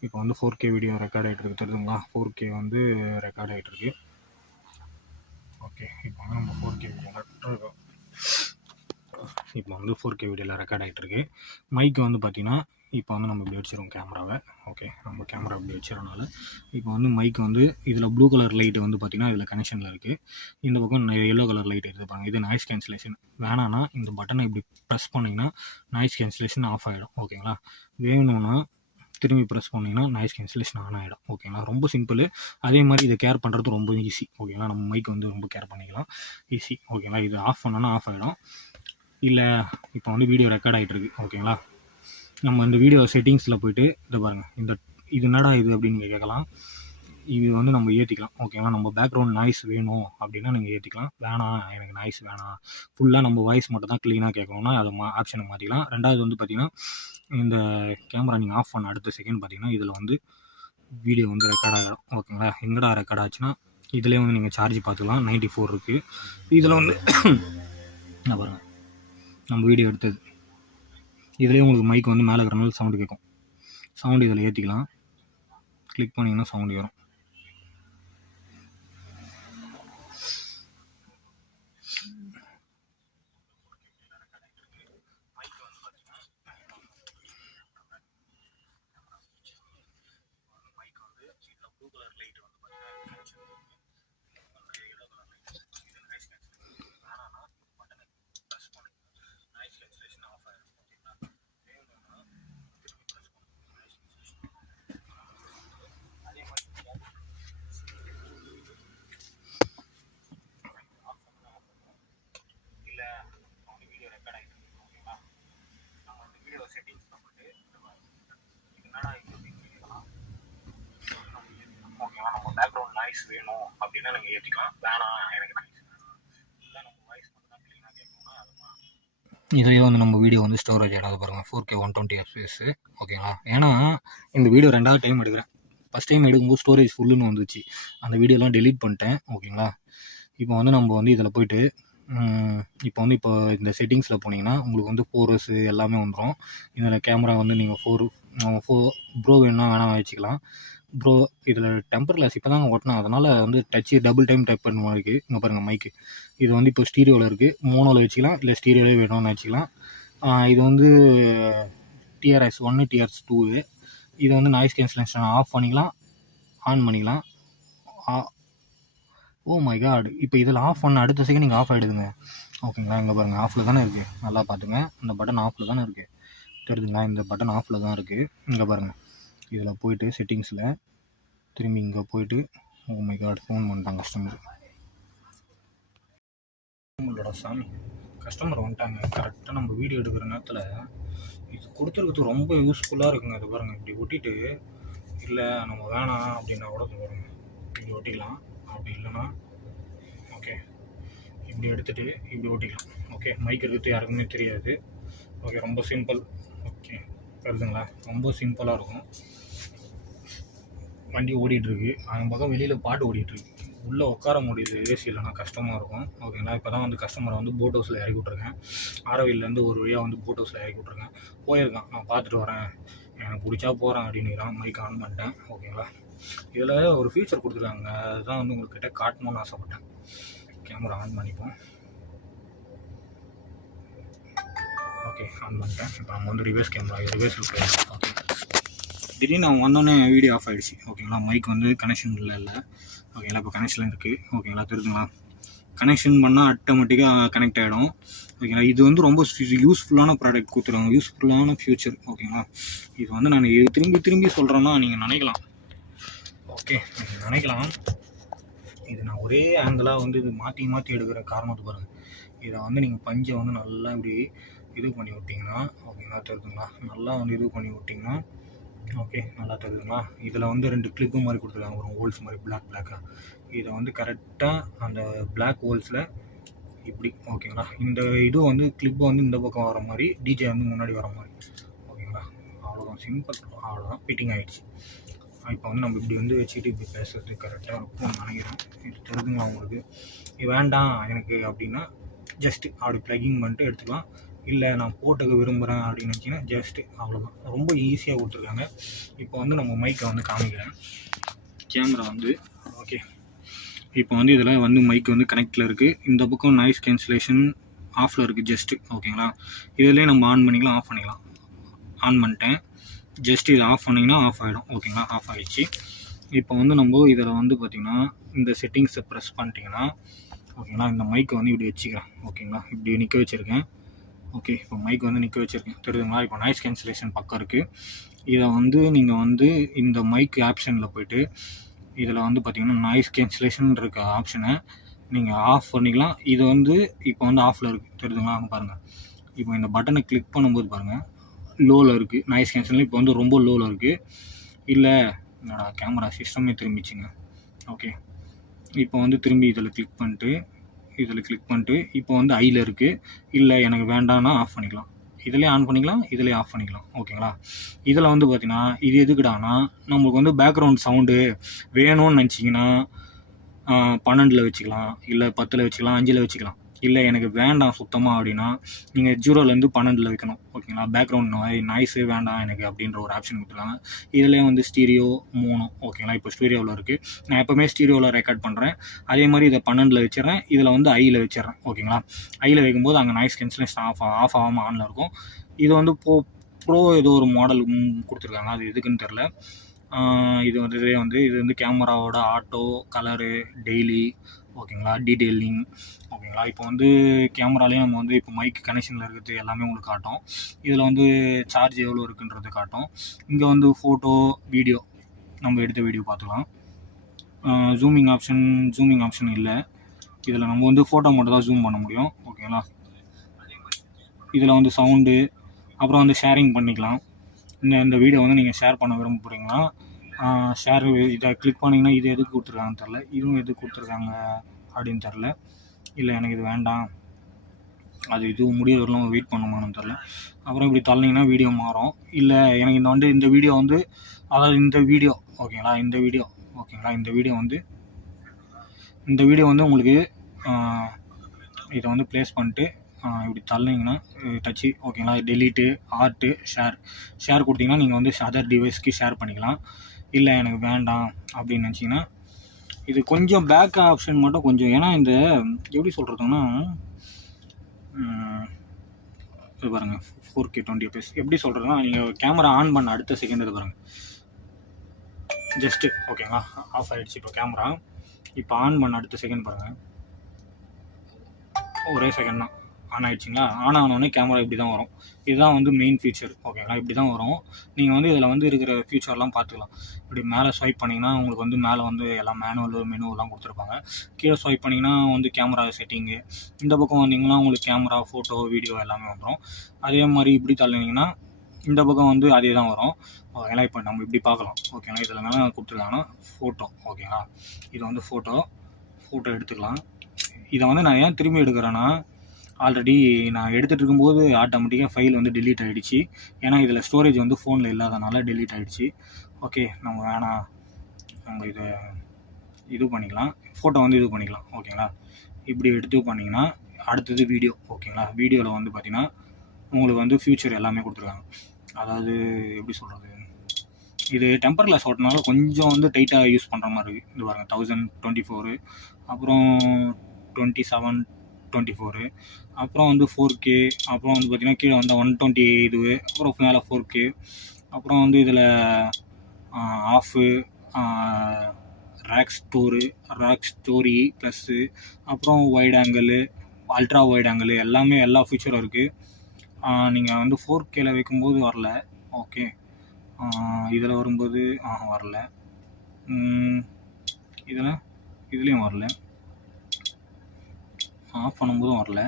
இப்போ வந்து 4K வீடியோ ரெக்கார்ட் ஆகிட்டு இருக்குது, தெரியுதுங்களா. 4K வந்து ரெக்கார்ட் ஆகிட்டு இருக்கு. ஓகே, இப்போ வந்து நம்ம 4K வீடியோ இப்போ வந்து 4K வீடியோவில் ரெக்கார்ட் ஆகிட்டு இருக்கு. மைக்கு வந்து பார்த்திங்கன்னா இப்போ வந்து நம்ம இப்படி வச்சிருவோம் கேமராவை. ஓகே, நம்ம கேமரா இப்படி வச்சிடறனால இப்போ வந்து மைக் வந்து இதில் ப்ளூ கலர் லைட்டு வந்து பார்த்திங்கன்னா இதில் கனெக்ஷனில் இருக்குது. இந்த பக்கம் எல்லோ கலர் லைட் எடுத்துப்பாங்க. இது நாய்ஸ் கேன்சலேஷன். வேணான்னா இந்த பட்டனை இப்படி ப்ரெஸ் பண்ணிங்கன்னா நாய்ஸ் கேன்சலேஷன் ஆஃப் ஆகிடும், ஓகேங்களா. வேணும்னா திரும்பி ப்ரெஸ் பண்ணிங்கன்னா நாய்ஸ் கேன்சலேஷன் ஆன் ஆகிடும், ஓகேங்களா. ரொம்ப சிம்பிள். அதே மாதிரி இதை கேர் பண்ணுறது ரொம்ப ஈஸி, ஓகேங்களா. நம்ம மைக் வந்து ரொம்ப கேர் பண்ணிக்கலாம், ஈஸி, ஓகேங்களா. இது ஆஃப் பண்ணோன்னா ஆஃப் ஆகிடும். இல்லை இப்போ வந்து வீடியோ ரெக்கார்ட் ஆகிட்டு இருக்குது, ஓகேங்களா. நம்ம இந்த வீடியோ செட்டிங்ஸில் போய்ட்டு இதை பாருங்கள், இது என்னடா இது அப்படின்னு நீங்கள் கேட்கலாம். இது வந்து நம்ம ஏற்றிக்கலாம், ஓகேங்களா. நம்ம பேக்ரவுண்ட் நாய்ஸ் வேணும் அப்படின்னா நீங்கள் ஏற்றிக்கலாம். வேணாம் எனக்கு நாய்ஸ் வேணாம், ஃபுல்லாக நம்ம வாய்ஸ் மட்டும் தான் க்ளீனாக கேட்கணும்னா அதை ஆப்ஷனை மாற்றிக்கலாம். ரெண்டாவது வந்து பார்த்திங்கன்னா இந்த கேமரா நீங்கள் ஆஃப் பண்ண அடுத்த செகண்ட் பார்த்திங்கன்னா இதில் வந்து வீடியோ வந்து ரெக்கார்ட் ஆகிடும், ஓகேங்களா. எங்கடா ரெக்கார்ட் ஆச்சுன்னா இதிலே வந்து நீங்கள் சார்ஜ் பார்த்துக்கலாம். 94 இருக்குது. இதில் வந்து பாருங்கள் நம்ம வீடியோ எடுத்தது, இதுலேயே உங்களுக்கு மைக் வந்து மேலே இருக்கிறனால சவுண்டு கேட்கும். சவுண்டு இதில் ஏற்றிக்கலாம், கிளிக் பண்ணிங்கன்னா சவுண்டு வரும். பேக்ரவுண்ட் நாய்ஸ் வேணும் அப்படின்னா நீங்கள் ஏற்றிக்கலாம். வேணாம் எனக்கு நாய்ஸ் வேணாம், இல்லை நம்ம வாய்ஸ் மட்டும் தான் க்ளீனாக கேட்கணும்னா அதுதான். இதையே வந்து நம்ம வீடியோ வந்து ஸ்டோரேஜ் ஆடாது பாருங்கள், 4K 120 FPS, ஓகேங்களா. ஏன்னா இந்த வீடியோ 2வது டைம் எடுக்கிறேன். ஃபஸ்ட் டைம் எடுக்கும்போது ஸ்டோரேஜ் ஃபுல்லுன்னு வந்துச்சு, அந்த வீடியோலாம் டெலீட் பண்ணிட்டேன், ஓகேங்களா. இப்போ வந்து நம்ம வந்து இதில் போய்ட்டு இப்போ இந்த செட்டிங்ஸில் போனீங்கன்னா உங்களுக்கு வந்து 4S எல்லாமே வந்துடும். இதில் கேமரா வந்து நீங்கள் 4 ப்ரோ வேணும்னா வேணாம் வச்சுக்கலாம். ப்ரோ இதில் டெம்பர் கிளாஸ் இப்போ தாங்க ஓட்டினேன், அதனால் வந்து டச்சு டபுள் டைம் டைப் பண்ண மாதிரி இருக்குது. இங்கே பாருங்கள் மைக்கு, இது வந்து இப்போ ஸ்டீரியோவில் இருக்குது, மோனோவில் வச்சுக்கலாம், இல்லை ஸ்டீரியோவே வேணும்னு வச்சுக்கலாம். இது வந்து TRS 1 TRS 2. இது வந்து நாய்ஸ் கேன்சலேஷன் ஆஃப் பண்ணிக்கலாம், ஆன் பண்ணிக்கலாம். ஓ மை காட், இப்போ இதில் ஆஃப் பண்ண அடுத்த செகண்ட் நீங்கள் ஆஃப் ஆகிடுதுங்க, ஓகேங்களா. இங்கே பாருங்கள் ஆஃபில் தானே இருக்குது, நல்லா பார்த்துங்க. இந்த பட்டன் ஆஃபில் தானே இருக்குது, தெரியுதுங்களா. இந்த பட்டன் ஆஃபில் தான் இருக்குது. இங்கே பாருங்கள், இதில் போய்ட்டு செட்டிங்ஸில் திரும்பி இங்கே போய்ட்டு ஓ மை காட் ஃபோன் பண்ணிட்டாங்க கஸ்டமர். நம்மளோட சாமி கஸ்டமர் வந்துட்டாங்க. கரெக்டாக நம்ம வீடியோ எடுக்கிற நேரத்தில் இது கொடுத்துருக்கிறது ரொம்ப யூஸ்ஃபுல்லாக இருக்குங்க. அது பாருங்கள், இப்படி ஒட்டிட்டு இல்லை நம்ம வேணாம் அப்படின்னா கூட பாருங்கள் இப்படி ஒட்டிக்கலாம், அப்படி இல்லைன்னா ஓகே இப்படி எடுத்துகிட்டு இப்படி ஒட்டிக்கலாம். ஓகே, மைக் எடுத்து யாருக்குமே தெரியாது. ஓகே, ரொம்ப சிம்பிள். ஓகே, வருதுங்களா, ரொம்ப சிம்பிளாக இருக்கும். வண்டி ஓடிட்டுருக்கு, அந்த பக்கம் வெளியில் பாட்டு ஓடிட்டுருக்கு, உள்ளே உட்கார முடியுது, ஏசி இல்லைனா கஷ்டமாக இருக்கும், ஓகேங்களா. இப்போ தான் வந்து கஸ்டமரை வந்து போட் ஹவுஸில் இறக்கி விட்ருக்கேன். ஆரோவிலேருந்து ஒரு வழியாக வந்து போட் ஹவுஸில் இறக்கி விட்ருக்கேன். போயிருக்கான், நான் பார்த்துட்டு வரேன், எனக்கு பிடிச்சா போகிறேன் அப்படின்னுறான். மைக் ஆன் பண்ணிட்டேன், ஓகேங்களா. இதில் ஒரு ஃபீச்சர் கொடுத்துருக்காங்க, அதுதான் வந்து உங்கள்கிட்ட காட்டணும்னு ஆசைப்பட்டேன். கேமரா ஆன் பண்ணிப்போம். ஓகே, ஆன் பண்ணிட்டேன். இப்போ நம்ம வந்து ரிவர்ஸ் கேமரா ரிவர்ஸ் இருக்கு. ஓகே, திடீர்னு நான் வந்தோடனே வீடியோ ஆஃப் ஆகிடுச்சு. ஓகேங்களா, மைக் வந்து கனெக்ஷன் இல்லை. ஓகேங்களா, இப்போ கனெக்ஷன் இருக்குது. ஓகேங்களா, தெரியுதுங்களா, கனெக்ஷன் பண்ணால் ஆட்டோமேட்டிக்காக கனெக்ட் ஆகிடும். ஓகேங்களா, இது வந்து ரொம்ப யூஸ்ஃபுல்லான ப்ராடக்ட் கொடுத்துருவாங்க, யூஸ்ஃபுல்லான ஃபியூச்சர். ஓகேங்களா, இது வந்து நான் திரும்பி திரும்பி சொல்கிறேன்னா நீங்கள் நினைக்கலாம். ஓகே, நீங்கள் நினைக்கலாம் இது நான் ஒரே ஆங்கிளாக வந்து இது மாற்றி மாற்றி எடுக்கிற காரணத்தை பாருங்கள். இதை வந்து நீங்கள் பஞ்சை வந்து நல்லா இப்படி இது பண்ணி விட்டிங்கன்னா, ஓகேங்களா, தெரியுதுங்களா, நல்லா வந்து இது பண்ணி விட்டிங்கன்னா, ஓகே, நல்லா தெரியுதுங்களா. இதில் வந்து 2 கிளிப்பு மாதிரி கொடுத்துருக்காங்க, ஒரு ஹோல்ஸ் மாதிரி பிளாக்காக. இதை வந்து கரெக்டாக அந்த பிளாக் ஹோல்ஸில் இப்படி, ஓகேங்களா, இந்த இது வந்து கிளிப்பு வந்து இந்த பக்கம் வர மாதிரி, டிஜே வந்து முன்னாடி வர மாதிரி. ஓகேங்களா, அவ்வளோதான், சிம்பிள், அவ்வளோதான், ஃபிட்டிங் ஆகிடுச்சு. இப்போ வந்து நம்ம இப்படி வந்து வச்சுட்டு இப்படி பேசுறது கரெக்டாக இருக்கும்னு நினைக்கிறேன். இது தெரிஞ்சுங்களா உங்களுக்கு. இது வேண்டாம் எனக்கு அப்படின்னா ஜஸ்ட்டு அப்படி ப்ளக்கிங் பண்ணிட்டு எடுத்துக்கலாம். இல்லை நான் போட்டுக்க விரும்புகிறேன் அப்படின்னு நினச்சிங்கன்னா ஜஸ்ட்டு அவ்வளோதான், ரொம்ப ஈஸியாக கொடுத்துருக்காங்க. இப்போ வந்து நம்ம மைக்கை வந்து காமிக்கிறேன், கேமரா வந்து. ஓகே, இப்போ வந்து இதில் வந்து மைக் வந்து கனெக்டில் இருக்குது. இந்த பக்கம் நாய்ஸ் கேன்சலேஷன் ஆஃபில் இருக்குது ஜஸ்ட்டு. ஓகேங்களா, இதிலே நம்ம ஆன் பண்ணிக்கலாம், ஆஃப் பண்ணிக்கலாம். ஆன் பண்ணிட்டேன், ஜஸ்ட் இது ஆஃப் பண்ணிங்கன்னா ஆஃப் ஆகிடும். ஓகேங்களா, ஆஃப் ஆகிடுச்சு. இப்போ வந்து நம்ம இதில் வந்து பார்த்திங்கன்னா இந்த செட்டிங்ஸை ப்ரெஸ் பண்ணிட்டீங்கன்னா, ஓகேங்களா, இந்த மைக்கை வந்து இப்படி வச்சுக்கிறேன். ஓகேங்களா, இப்படி நிற்க வச்சுருக்கேன். ஓகே, இப்போ மைக் வந்து நிற்க வச்சுருக்கேன், தெரியுதுங்களா. இப்போ நாய்ஸ் கேன்சலேஷன் பக்கம் இருக்குது. இதை வந்து நீங்கள் வந்து இந்த மைக் ஆப்ஷனில் போய்ட்டு இதில் வந்து பார்த்திங்கன்னா நாய்ஸ் கேன்சலேஷன் இருக்க ஆப்ஷனை நீங்கள் ஆஃப் பண்ணிக்கலாம். இது வந்து இப்போ வந்து ஆஃபில் இருக்குது, தெரியுதுங்களா, பாருங்கள். இப்போ இந்த பட்டனை கிளிக் பண்ணும்போது பாருங்கள், லோவில் இருக்குது நாய்ஸ் கேன்சல். இப்போ வந்து ரொம்ப லோவில் இருக்குது. இல்லை என்னடா கேமரா சிஸ்டமே திரும்பிச்சுங்க. ஓகே, இப்போ வந்து திரும்பி இதில் கிளிக் பண்ணிட்டு இப்போ வந்து ஐயில் இருக்குது. இல்லை எனக்கு வேண்டாம்னா ஆஃப் பண்ணிக்கலாம். இதிலே ஆன் பண்ணிக்கலாம், இதிலே ஆஃப் பண்ணிக்கலாம். ஓகேங்களா, இதில் வந்து பார்த்தீங்கன்னா இது எதுக்குடானா, நம்மளுக்கு வந்து பேக்ரவுண்ட் சவுண்டு வேணும்னு நினச்சிங்கன்னா 12 வச்சுக்கலாம், இல்லை 10 வச்சுக்கலாம், 5 வச்சுக்கலாம். இல்லை எனக்கு வேண்டாம் சுத்தமாக அப்படின்னா நீங்கள் 0லேருந்து 12 வைக்கணும். ஓகேங்களா, பேக்ரவுண்ட் நாய்ஸே வேண்டாம் எனக்கு அப்படின்ற ஒரு ஆப்ஷன் கொடுத்துருக்காங்க. இதிலே வந்து ஸ்டீரியோ 3. ஓகேங்களா, இப்போ ஸ்டீரியோவில் இருக்குது. நான் எப்போவுமே ஸ்டீரியோவில் ரெக்கார்ட் பண்ணுறேன். அதே மாதிரி இதை 12 வச்சிடறேன், இதில் வந்து ஐயில் வச்சிடறேன். ஓகேங்களா, ஐயில் வைக்கும்போது அங்கே நாய்ஸ் கேன்சலேஷன் ஆஃப் ஆகாமல் ஆனில் இருக்கும். இது வந்து ப்ரோ ஏதோ ஒரு மாடல் கொடுத்துருக்காங்க, அது எதுக்குன்னு தெரில. இது வந்து இது வந்து கேமராவோட ஆட்டோ, கலரு, டெய்லி, ஓகேங்களா, டீட்டெயிலிங். ஓகேங்களா, இப்போ வந்து கேமராலேயே நம்ம வந்து இப்போ மைக் கனெக்ஷனில் இருக்கிறது எல்லாமே உங்களுக்கு காட்டும். இதில் வந்து சார்ஜ் எவ்வளோ இருக்குன்றது காட்டும். இங்கே வந்து ஃபோட்டோ, வீடியோ, நம்ம எடுத்த வீடியோ பார்த்துக்கலாம். ஜூமிங் ஆப்ஷன் இல்லை. இதில் நம்ம வந்து ஃபோட்டோ மட்டும் தான் ஜூம் பண்ண முடியும். ஓகேங்களா, இதில் வந்து சவுண்டு, அப்புறம் வந்து ஷேரிங் பண்ணிக்கலாம். இந்த வீடியோ வந்து நீங்கள் ஷேர் பண்ண விரும்ப போகிறீங்களா, ஷேர் இதை கிளிக் பண்ணிங்கன்னா இது எதுக்கு கொடுத்துருக்காங்கன்னு தெரில, இதுவும் எதுக்கு கொடுத்துருக்காங்க அப்படின்னு தெரில. இல்லை எனக்கு இது வேண்டாம், அது இதுவும் முடியறவரெலாம் வெயிட் பண்ணுமான்னு தெரில. அப்புறம் இப்படி தள்ளிங்கன்னா வீடியோ மாறும். இல்லை எனக்கு இந்த வீடியோ வந்து, அதாவது இந்த வீடியோ, ஓகேங்களா, இந்த வீடியோ வந்து உங்களுக்கு இதை வந்து ப்ளேஸ் பண்ணிட்டு இப்படி தள்ளிங்கன்னா டச்சு, ஓகேங்களா, டெலீட்டு, ஆர்ட்டு, ஷேர் கொடுத்தீங்கன்னா நீங்கள் வந்து அதர் டிவைஸ்க்கு ஷேர் பண்ணிக்கலாம். இல்லை எனக்கு வேண்டாம் அப்படின்னு நினச்சிங்கன்னா இது கொஞ்சம் பேக் ஆப்ஷன் மட்டும் கொஞ்சம், ஏன்னா இந்த எப்படி சொல்கிறதுன்னா இது பாருங்கள் 4K 20 fps எப்படி சொல்கிறதுனா, நீங்கள் கேமரா ஆன் பண்ண அடுத்த செகண்ட் இது பாருங்கள் ஜஸ்ட்டு, ஓகேங்களா, ஆஃப் ஆகிடுச்சு. இப்போ கேமரா இப்போ ஆன் பண்ண அடுத்த செகண்ட் பாருங்கள், ஒரே செகண்ட் தான் ஆன் ஆகிடுச்சிங்களா. ஆன் ஆனோடனே கேமரா இப்படி தான் வரும். இதுதான் வந்து மெயின் ஃபீச்சர். ஓகேங்களா, இப்படி தான் வரும். நீங்கள் வந்து இதில் வந்து இருக்கிற ஃபியூச்சர்லாம் பார்த்துக்கலாம். இப்படி மேலே ஸ்வைப் பண்ணிங்கன்னா உங்களுக்கு வந்து மேலே வந்து எல்லாம் மெனுவெலாம் கொடுத்துருப்பாங்க. கீழே ஸ்வைப் பண்ணிங்கன்னா வந்து கேமரா செட்டிங்கு, இந்த பக்கம் வந்தீங்கன்னா உங்களுக்கு கேமரா, ஃபோட்டோ, வீடியோ எல்லாமே வந்துடும். அதே மாதிரி இப்படி தள்ளினீங்கன்னா இந்த பக்கம் வந்து அதே தான் வரும். ஓகேங்களா, இப்போ நம்ம இப்படி பார்க்கலாம். ஓகேங்களா, இதில் மேலே கொடுத்துருக்காங்கன்னா ஃபோட்டோ. ஓகேங்களா, இது வந்து ஃபோட்டோ எடுத்துக்கலாம். இதை வந்து நான் ஏன் திரும்பி எடுக்கிறேன்னா, ஆல்ரெடி நான் எடுத்துகிட்டு இருக்கும்போது ஆட்டோமேட்டிக்காக ஃபைல் வந்து டெலீட் ஆகிடுச்சு. ஏன்னா இதில் ஸ்டோரேஜ் வந்து ஃபோனில் இல்லாதனால டெலீட் ஆகிடுச்சு. ஓகே, நம்ம வேணாம், நம்ம இதை இது பண்ணிக்கலாம், ஃபோட்டோ வந்து இது பண்ணிக்கலாம். ஓகேங்களா, இப்படி எடுத்து பண்ணிங்கன்னா அடுத்தது வீடியோ. ஓகேங்களா, வீடியோவில் வந்து பார்த்திங்கன்னா உங்களுக்கு வந்து ஃபியூச்சர் எல்லாமே கொடுத்துருக்காங்க. அதாவது எப்படி சொல்கிறது, இது டெம்பர் கிளாஸ் ஓட்டினாலும் கொஞ்சம் வந்து டைட்டாக யூஸ் பண்ணுற மாதிரி இருக்குது. இது பாருங்கள் 1024, அப்புறம் 2724. அப்புறம் வந்து 4K. அப்புறம் வந்து பார்த்தீங்கன்னா கீழே வந்து 120 இது. அப்புறம் மேலே 4K. அப்புறம் வந்து இதில் ஆஃபு, ராக் ஸ்டோரி ப்ளஸ்ஸு, அப்புறம் wide angle, ultra wide angle எல்லாமே எல்லா ஃபீச்சரும் இருக்குது. நீங்கள் வந்து 4Kல வைக்கும்போது வரல. ஓகே, இதில் வரும்போது வரல. இதுலேயும் வரல. ஆஃப் பண்ணும்போதும் வரல.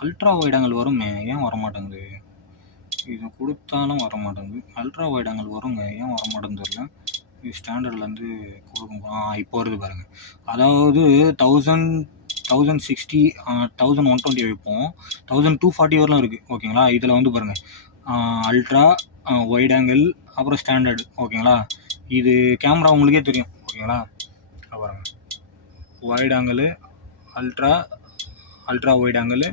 அல்ட்ரா வைட் ஆங்கிள் வருமே, ஏன் வரமாட்டேங்குது? இதை கொடுத்தாலும் வரமாட்டேங்குது. அல்ட்ரா வைட் ஆங்கிள் வருங்க, ஏன் வரமாட்டேங்குது தெரியல. இது ஸ்டாண்டர்ட்லேருந்து கொடுக்கும். இப்போ வருது பாருங்கள். அதாவது 1060 1120 வைப்போம். 1240 வரலாம் இருக்குது. ஓகேங்களா, இதில் வந்து பாருங்கள் அல்ட்ரா, வைட் ஆங்கிள், அப்புறம் ஸ்டாண்டர்டு. ஓகேங்களா, இது கேமரா உங்களுக்கே தெரியும். ஓகேங்களா, பாருங்கள் wide angle, ultra wide angle,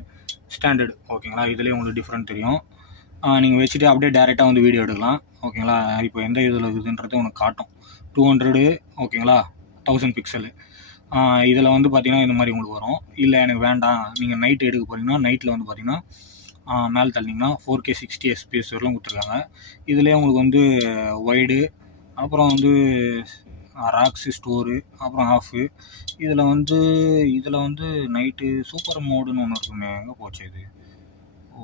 standard. ஓகேங்களா, இதுலேயே உங்களுக்கு டிஃப்ரெண்ட் தெரியும். நீங்கள் வச்சுட்டு அப்படியே டேரெக்டாக வந்து வீடியோ எடுக்கலாம். ஓகேங்களா, இப்போ எந்த இதில் இருக்குதுன்றது உனக்கு காட்டும். 200, ஓகேங்களா, 1000 பிக்சலு. இதில் வந்து பார்த்திங்கன்னா இந்த மாதிரி உங்களுக்கு வரும். இல்லை எனக்கு வேண்டாம், நீங்கள் நைட் எடுக்க போகிறீங்கன்னா நைட்டில் வந்து பார்த்திங்கன்னா மேலே தள்ளிங்கன்னா 4K 60 FPS வரலாம் கொடுத்துருக்காங்க. இதுலேயே உங்களுக்கு வந்து வைடு, அப்புறம் வந்து ராக்ஸு ஸ்டோரு, அப்புறம் ஆஃபு. இதில் வந்து நைட்டு சூப்பர் மோடுன்னு ஒன்று இருக்குமே, எங்கே போச்சு இது?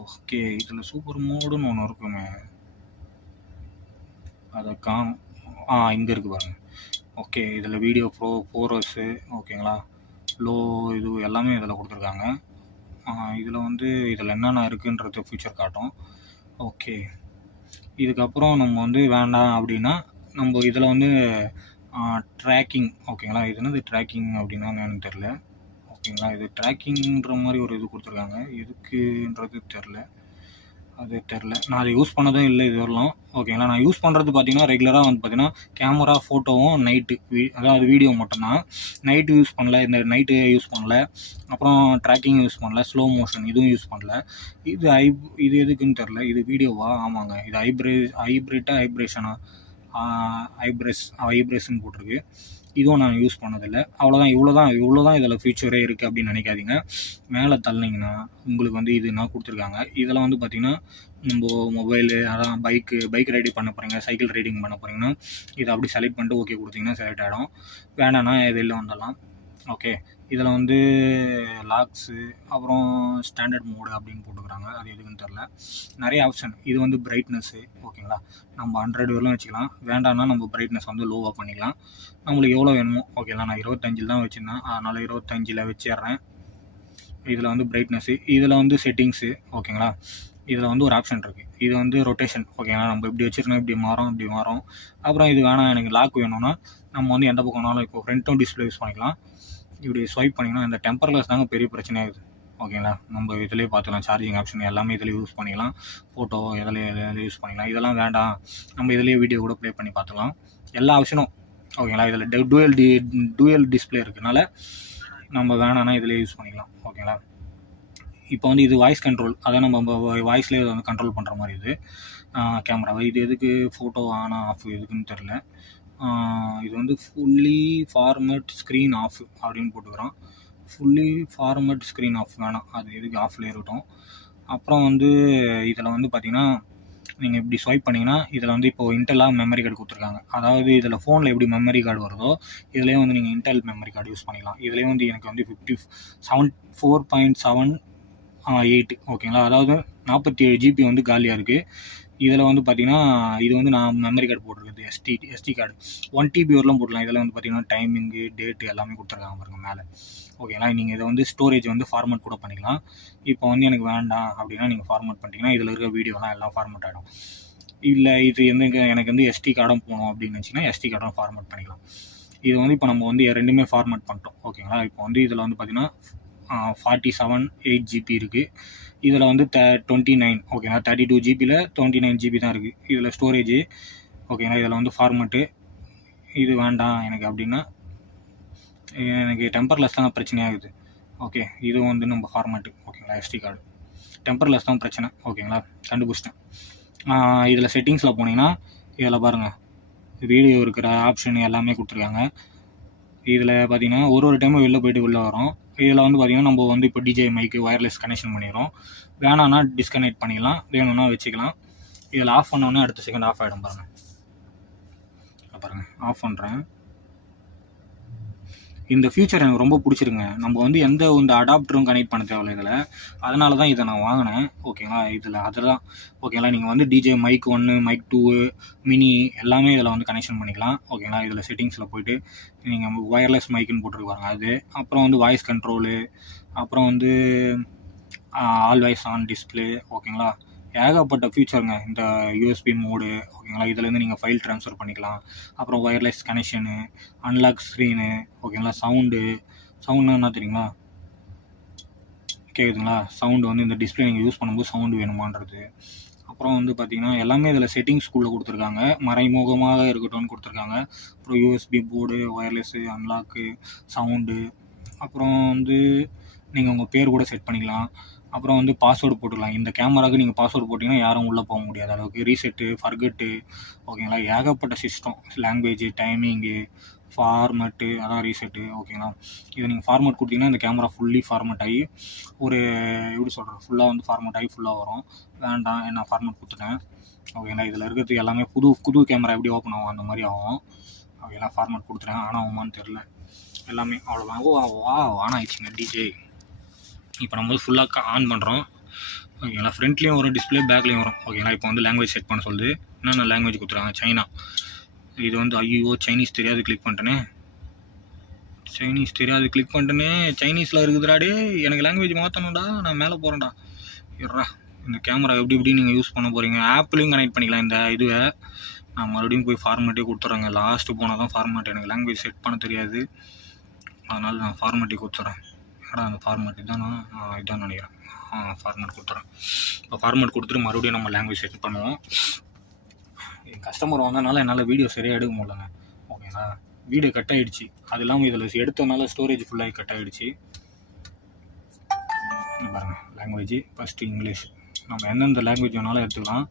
ஓகே, இதில் சூப்பர் மோடுன்னு ஒன்று இருக்குமே, அதை இங்கே இருக்குது பாருங்கள். ஓகே, இதில் வீடியோ ப்ரோஸு, ஓகேங்களா, லோ இது எல்லாமே இதில் கொடுத்துருக்காங்க. இதில் வந்து இதில் என்னென்ன இருக்குன்றது ஃபியூச்சர் காட்டும். ஓகே, இதுக்கப்புறம் நம்ம வந்து வேண்டாம் அப்படின்னா நம்ம இதில் வந்து ட்ராக்கிங். ஓகேங்களா, இது என்னது ட்ராக்கிங் அப்படின்னா என்னன்னு தெரில. ஓகேங்களா, இது ட்ராக்கிங்ன்ற மாதிரி ஒரு இது கொடுத்துருக்காங்க, எதுக்குன்றது தெரில. நான் அதை யூஸ் பண்ணதும் இல்லை இது வரலாம். ஓகேங்களா, நான் யூஸ் பண்ணுறது பார்த்தீங்கன்னா ரெகுலராக வந்து பார்த்தீங்கன்னா கேமரா, ஃபோட்டோவும் நைட்டு அதாவது வீடியோ மட்டும்தான். நைட்டு யூஸ் பண்ணல, இந்த நைட்டு யூஸ் பண்ணல, அப்புறம் ட்ராக்கிங் யூஸ் பண்ணல, ஸ்லோ மோஷன் இதுவும் யூஸ் பண்ணல. இது எதுக்குன்னு தெரில. இது வீடியோவா? ஆமாங்க, இது ஐப்ரேஷன் போட்டிருக்கு. இதுவும் நான் யூஸ் பண்ணதில்லை. அவ்வளோதான், இவ்வளோதான் இதில் ஃபியூச்சரே இருக்குது அப்படின்னு நினைக்காதீங்க. மேலே தள்ளினீங்கன்னா உங்களுக்கு வந்து இது நான் கொடுத்துருக்காங்க. இதில் வந்து பார்த்திங்கன்னா நம்ம மொபைலு, அதான் பைக் ரைடிங் பண்ண போகிறீங்க, சைக்கிள் ரைடிங் பண்ண போகிறீங்கன்னா இதை அப்படி செலக்ட் பண்ணிட்டு ஓகே கொடுத்தீங்கன்னா செலக்ட் ஆகிடும். வேணான்னா வெளில வந்துடலாம். ஓகே, இதில் வந்து லாக்ஸு, அப்புறம் ஸ்டாண்டர்ட் மோடு அப்படின்னு போட்டுக்கிறாங்க, அது எதுக்குன்னு தெரில. நிறைய ஆப்ஷன். இது வந்து பிரைட்னஸ்ஸு. ஓகேங்களா, நம்ம 100 வரலாம் வச்சுக்கலாம். வேண்டாம்னா நம்ம பிரைட்னஸ் வந்து லோவாக பண்ணிக்கலாம், நம்மளுக்கு எவ்வளோ வேணுமோ. ஓகேங்களா, நான் 25 தான் வச்சுருந்தேன், அதனால் 25 வச்சிடுறேன். இதில் வந்து பிரைட்னஸ்ஸு, இதில் வந்து செட்டிங்ஸு. ஓகேங்களா, இதில் வந்து ஒரு ஆப்ஷன் இருக்குது, இது வந்து ரொட்டேஷன். ஓகேங்களா, நம்ம இப்படி வச்சுருந்தோம், இப்படி மாறும். அப்புறம் இது வேணாம், எனக்கு லாக் வேணும்னா நம்ம வந்து எந்த பக்கம்னாலும் இப்போ ஃப்ரண்ட்டும் டிஸ்பிளே யூஸ் பண்ணிக்கலாம். இப்படி ஸ்வைப் பண்ணிங்கன்னா இந்த டெம்பர்லெஸ் தாங்க பெரிய பிரச்சனையாகுது. ஓகேங்களா, நம்ம இதிலே பார்த்துக்கலாம், சார்ஜிங் ஆப்ஷன் எல்லாமே இதில் யூஸ் பண்ணிக்கலாம், ஃபோட்டோ எதில் யூஸ் பண்ணிக்கலாம். இதெல்லாம் வேண்டாம், நம்ம இதிலே வீடியோ கூட ப்ளே பண்ணி பார்த்துக்கலாம், எல்லா ஆப்ஷனும். ஓகேங்களா, இதில் டூயல் டிஸ்பிளே இருக்கிறதுனால நம்ம வேணான்னா இதிலே யூஸ் பண்ணிக்கலாம். ஓகேங்களா, இப்போ வந்து இது வாய்ஸ் கண்ட்ரோல், அதான் நம்ம வாய்ஸ்லேயே வந்து கண்ட்ரோல் பண்ணுற மாதிரி இது கேமராவை. இது எதுக்கு ஃபோட்டோ ஆன் ஆஃப் எதுக்குன்னு தெரில. இது வந்து ஃபுல்லி ஃபார்மேட் ஸ்க்ரீன் ஆஃப் அப்படின்னு போட்டுக்கிறோம். ஃபுல்லி ஃபார்மேட் ஸ்க்ரீன் ஆஃப் வேணாம், அது எதுக்கு ஆஃப்லேயே இருக்கட்டும். அப்புறம் வந்து இதில் வந்து பார்த்திங்கன்னா நீங்கள் இப்படி ஸ்வைப் பண்ணிங்கன்னா இதில் வந்து இப்போது இன்டெல்லாக மெமரி கார்டு கொடுத்துருக்காங்க. அதாவது இதில் ஃபோனில் எப்படி மெமரி கார்டு வருதோ இதுலேயே வந்து நீங்கள் இன்டெல் மெமரி கார்டு யூஸ் பண்ணிக்கலாம். இதுலேயே வந்து எனக்கு வந்து 4.78. ஓகேங்களா, அதாவது 47 GB வந்து காலியாக இருக்குது. இதில் வந்து பார்த்திங்கன்னா இது வந்து நான் மெமரி கார்டு போட்டிருக்குது, எஸ்டி கார்டு 1 TB வரலாம் போடலாம். இதில் வந்து பார்த்திங்கன்னா டைமிங்கு, டேட்டு எல்லாமே கொடுத்துருக்காங்க பாருங்க மேலே. ஓகேங்களா, நீங்கள் இதை வந்து ஸ்டோரேஜ் வந்து ஃபார்மேட் கூட பண்ணிக்கலாம். இப்போ வந்து எனக்கு வேண்டாம் அப்படின்னா நீங்கள் ஃபார்மேட் பண்ணிட்டீங்கன்னா இதில் இருக்க வீடியோலாம் எல்லாம் ஃபார்மேட் ஆகிடும். இல்லை இது எனக்கு வந்து எஸ்டி கார்டும் போகணும் அப்படின்னு நினச்சிங்கன்னா எஸ்டி கார்டும் ஃபார்மேட் பண்ணிக்கலாம். இது வந்து இப்போ நம்ம வந்து ரெண்டுமே ஃபார்மேட் பண்ணிட்டோம். ஓகேங்களா, இப்போ வந்து இதில் வந்து பார்த்திங்கன்னா 47.8 GB இருக்குது. இதில் வந்து 29. ஓகேங்களா, 32 GBயில் 29 GB தான் இருக்குது இதில் ஸ்டோரேஜு. ஓகேங்களா, இதில் வந்து ஃபார்மேட்டு இது வேண்டாம் எனக்கு அப்படின்னா எனக்கு டெம்பர்லெஸ் தான் பிரச்சனையாகுது. ஓகே, இது வந்து நம்ம ஃபார்மேட்டு. ஓகேங்களா, எஸ்டி கார்டு டெம்பர்லெஸ் தான் பிரச்சனை. ஓகேங்களா, கண்டுபிடிச்சிட்டேன். இதில் செட்டிங்ஸில் போனீங்கன்னா இதில் பாருங்கள் வீடியோ இருக்கிற ஆப்ஷன் எல்லாமே கொடுத்துருக்காங்க. இதில் பார்த்தீங்கன்னா ஒரு டைமும் வெளில போயிட்டு உள்ளே வரும். இதில் வந்து பார்த்தீங்கன்னா நம்ம வந்து இப்போ டிஜே மைக்கு ஒயர்லெஸ் கனெக்ஷன் பண்ணிடுறோம். வேணான்னா டிஸ்கனெக்ட் பண்ணிக்கலாம், வேணும்னா வச்சுக்கலாம். இதில் ஆஃப் பண்ணோன்னே அடுத்த செகண்ட் ஆஃப் ஆகிடும் பாருங்கள். ஆஃப் பண்ணுறேன். இந்த ஃபியூச்சர் எனக்கு ரொம்ப பிடிச்சிருங்க. நம்ம வந்து எந்த இந்த அடாப்டரும் கனெக்ட் பண்ண தேவையில்ல இதில். அதனால தான் இதை நான் வாங்கினேன். ஓகேங்களா, இதில் அதெல்லாம் ஓகேங்களா. நீங்கள் வந்து டிஜே மைக் 1 மைக் 2 மினி எல்லாமே இதில் வந்து கனெக்ஷன் பண்ணிக்கலாம். ஓகேங்களா, இதில் செட்டிங்ஸில் போய்ட்டு நீங்கள் ஒயர்லெஸ் மைக்குன்னு போட்டுருக்காங்க அது. அப்புறம் வந்து வாய்ஸ் கண்ட்ரோலு, அப்புறம் வந்து ஆல் வாய்ஸ் ஆன் டிஸ்பிளே. ஓகேங்களா, ஏகப்பட்ட ஃபியூச்சருங்க இந்த யூஎஸ்பி மோடு. ஓகேங்களா, இதுலேருந்து நீங்கள் ஃபைல் ட்ரான்ஸ்ஃபர் பண்ணிக்கலாம். அப்புறம் ஒயர்லெஸ் கனெக்ஷனு, அன்லாக் ஸ்க்ரீனு. ஓகேங்களா, சவுண்டுனா என்ன தெரியுங்களா, கேட்குதுங்களா? சவுண்டு வந்து இந்த டிஸ்பிளே நீங்கள் யூஸ் பண்ணும்போது சவுண்டு வேணுமான்றது. அப்புறம் வந்து பார்த்தீங்கன்னா எல்லாமே இதில் செட்டிங்ஸ்குள்ளே கொடுத்துருக்காங்க. மறைமுகமாக இருக்கட்டும்னு கொடுத்துருக்காங்க. அப்புறம் USB board, wireless, unlock, sound. அப்புறம் வந்து நீங்கள் உங்கள் பேர் கூட செட் பண்ணிக்கலாம். அப்புறம் வந்து பாஸ்வேர்டு போட்டுக்கலாம். இந்த கேமராவுக்கு நீங்கள் பாஸ்வேர்டு போட்டிங்கன்னா யாரும் உள்ளே போக முடியாத அளவுக்கு. ரீசெட்டு, ஃபர்கெட்டு. ஓகேங்களா, ஏகப்பட்ட சிஸ்டம். லாங்குவேஜு, டைமிங்கு, ஃபார்மேட்டு, அதான் ரீசெட்டு. ஓகேங்களா, இதை நீங்கள் ஃபார்மேட் கொடுத்தீங்கன்னா இந்த கேமரா ஃபுல்லி ஃபார்மேட் ஆகி ஒரு எப்படி சொல்கிறது, ஃபுல்லாக வந்து ஃபார்மேட் ஆகி ஃபுல்லாக வரும். வேண்டாம், நான் ஃபார்மேட் கொடுத்துட்டேன். ஓகேங்களா, இதில் இருக்கிறது எல்லாமே புது கேமரா எப்படி ஓப்பன் ஆகும் அந்த மாதிரி ஆகும். ஓகேங்களா, ஃபார்மேட் கொடுத்துட்டேன். ஆனால் ஆகுமான்னு தெரில. எல்லாமே அவ்வளோதான். ஆன் ஆயிடுச்சுங்க டிஜே. இப்போ நம்ம வந்து ஃபுல்லாக ஆன் பண்ணுறோம். ஓகேங்களா, ஃப்ரண்ட்லேயும் வரும் டிஸ்பிளே, பேக்லேயும் வரும். ஓகேங்களா, இப்போ வந்து லாங்குவேஜ் செட் பண்ண சொல்லுது. என்னென்ன லாங்குவேஜ் கொடுத்துருக்காங்க, சைனா. இது வந்து ஐயோ சைனீஸ் தெரியாது, கிளிக் பண்ணிட்டேனே. சைனீஸில் இருக்குதுடாடே. எனக்கு லாங்குவேஜ் மாற்றணும்டா, நான் மேலே போகிறேன்டா. இருறா, இந்த கேமரா எப்படி நீங்கள் யூஸ் பண்ண போகிறீங்க. ஆப்லேயும் கனெக்ட் பண்ணிக்கலாம் இந்த இதுவை. நான் மறுபடியும் போய் ஃபார்மேட்டே கொடுத்துட்றேங்க. லாஸ்ட்டு போனால் தான் ஃபார்மேட். எனக்கு லாங்குவேஜ் செட் பண்ண தெரியாது, அதனால் நான் ஃபார்மேட்டே கொடுத்துட்றேன். அந்த ஃபார்மேட் இதான் நினைக்கிறேன். ஃபார்மேட் கொடுத்துறேன். இப்போ ஃபார்மேட் கொடுத்துட்டு மறுபடியும் நம்ம லாங்குவேஜ் செட் பண்ணுவோம். என் கஸ்டமர் வந்ததுனால என்னால் வீடியோ சரியாக எடுக்க முடியலங்க. ஓகேங்களா, வீடியோ கட் ஆகிடுச்சு. அது இல்லாமல் இதில் எடுத்ததுனால ஸ்டோரேஜ் ஃபுல்லாகி கட் ஆகிடுச்சு. பாருங்கள், லாங்குவேஜ் ஃபஸ்ட்டு இங்கிலீஷ். நம்ம எந்தெந்த லாங்குவேஜ் வேணாலும் எடுத்துக்கலாம்.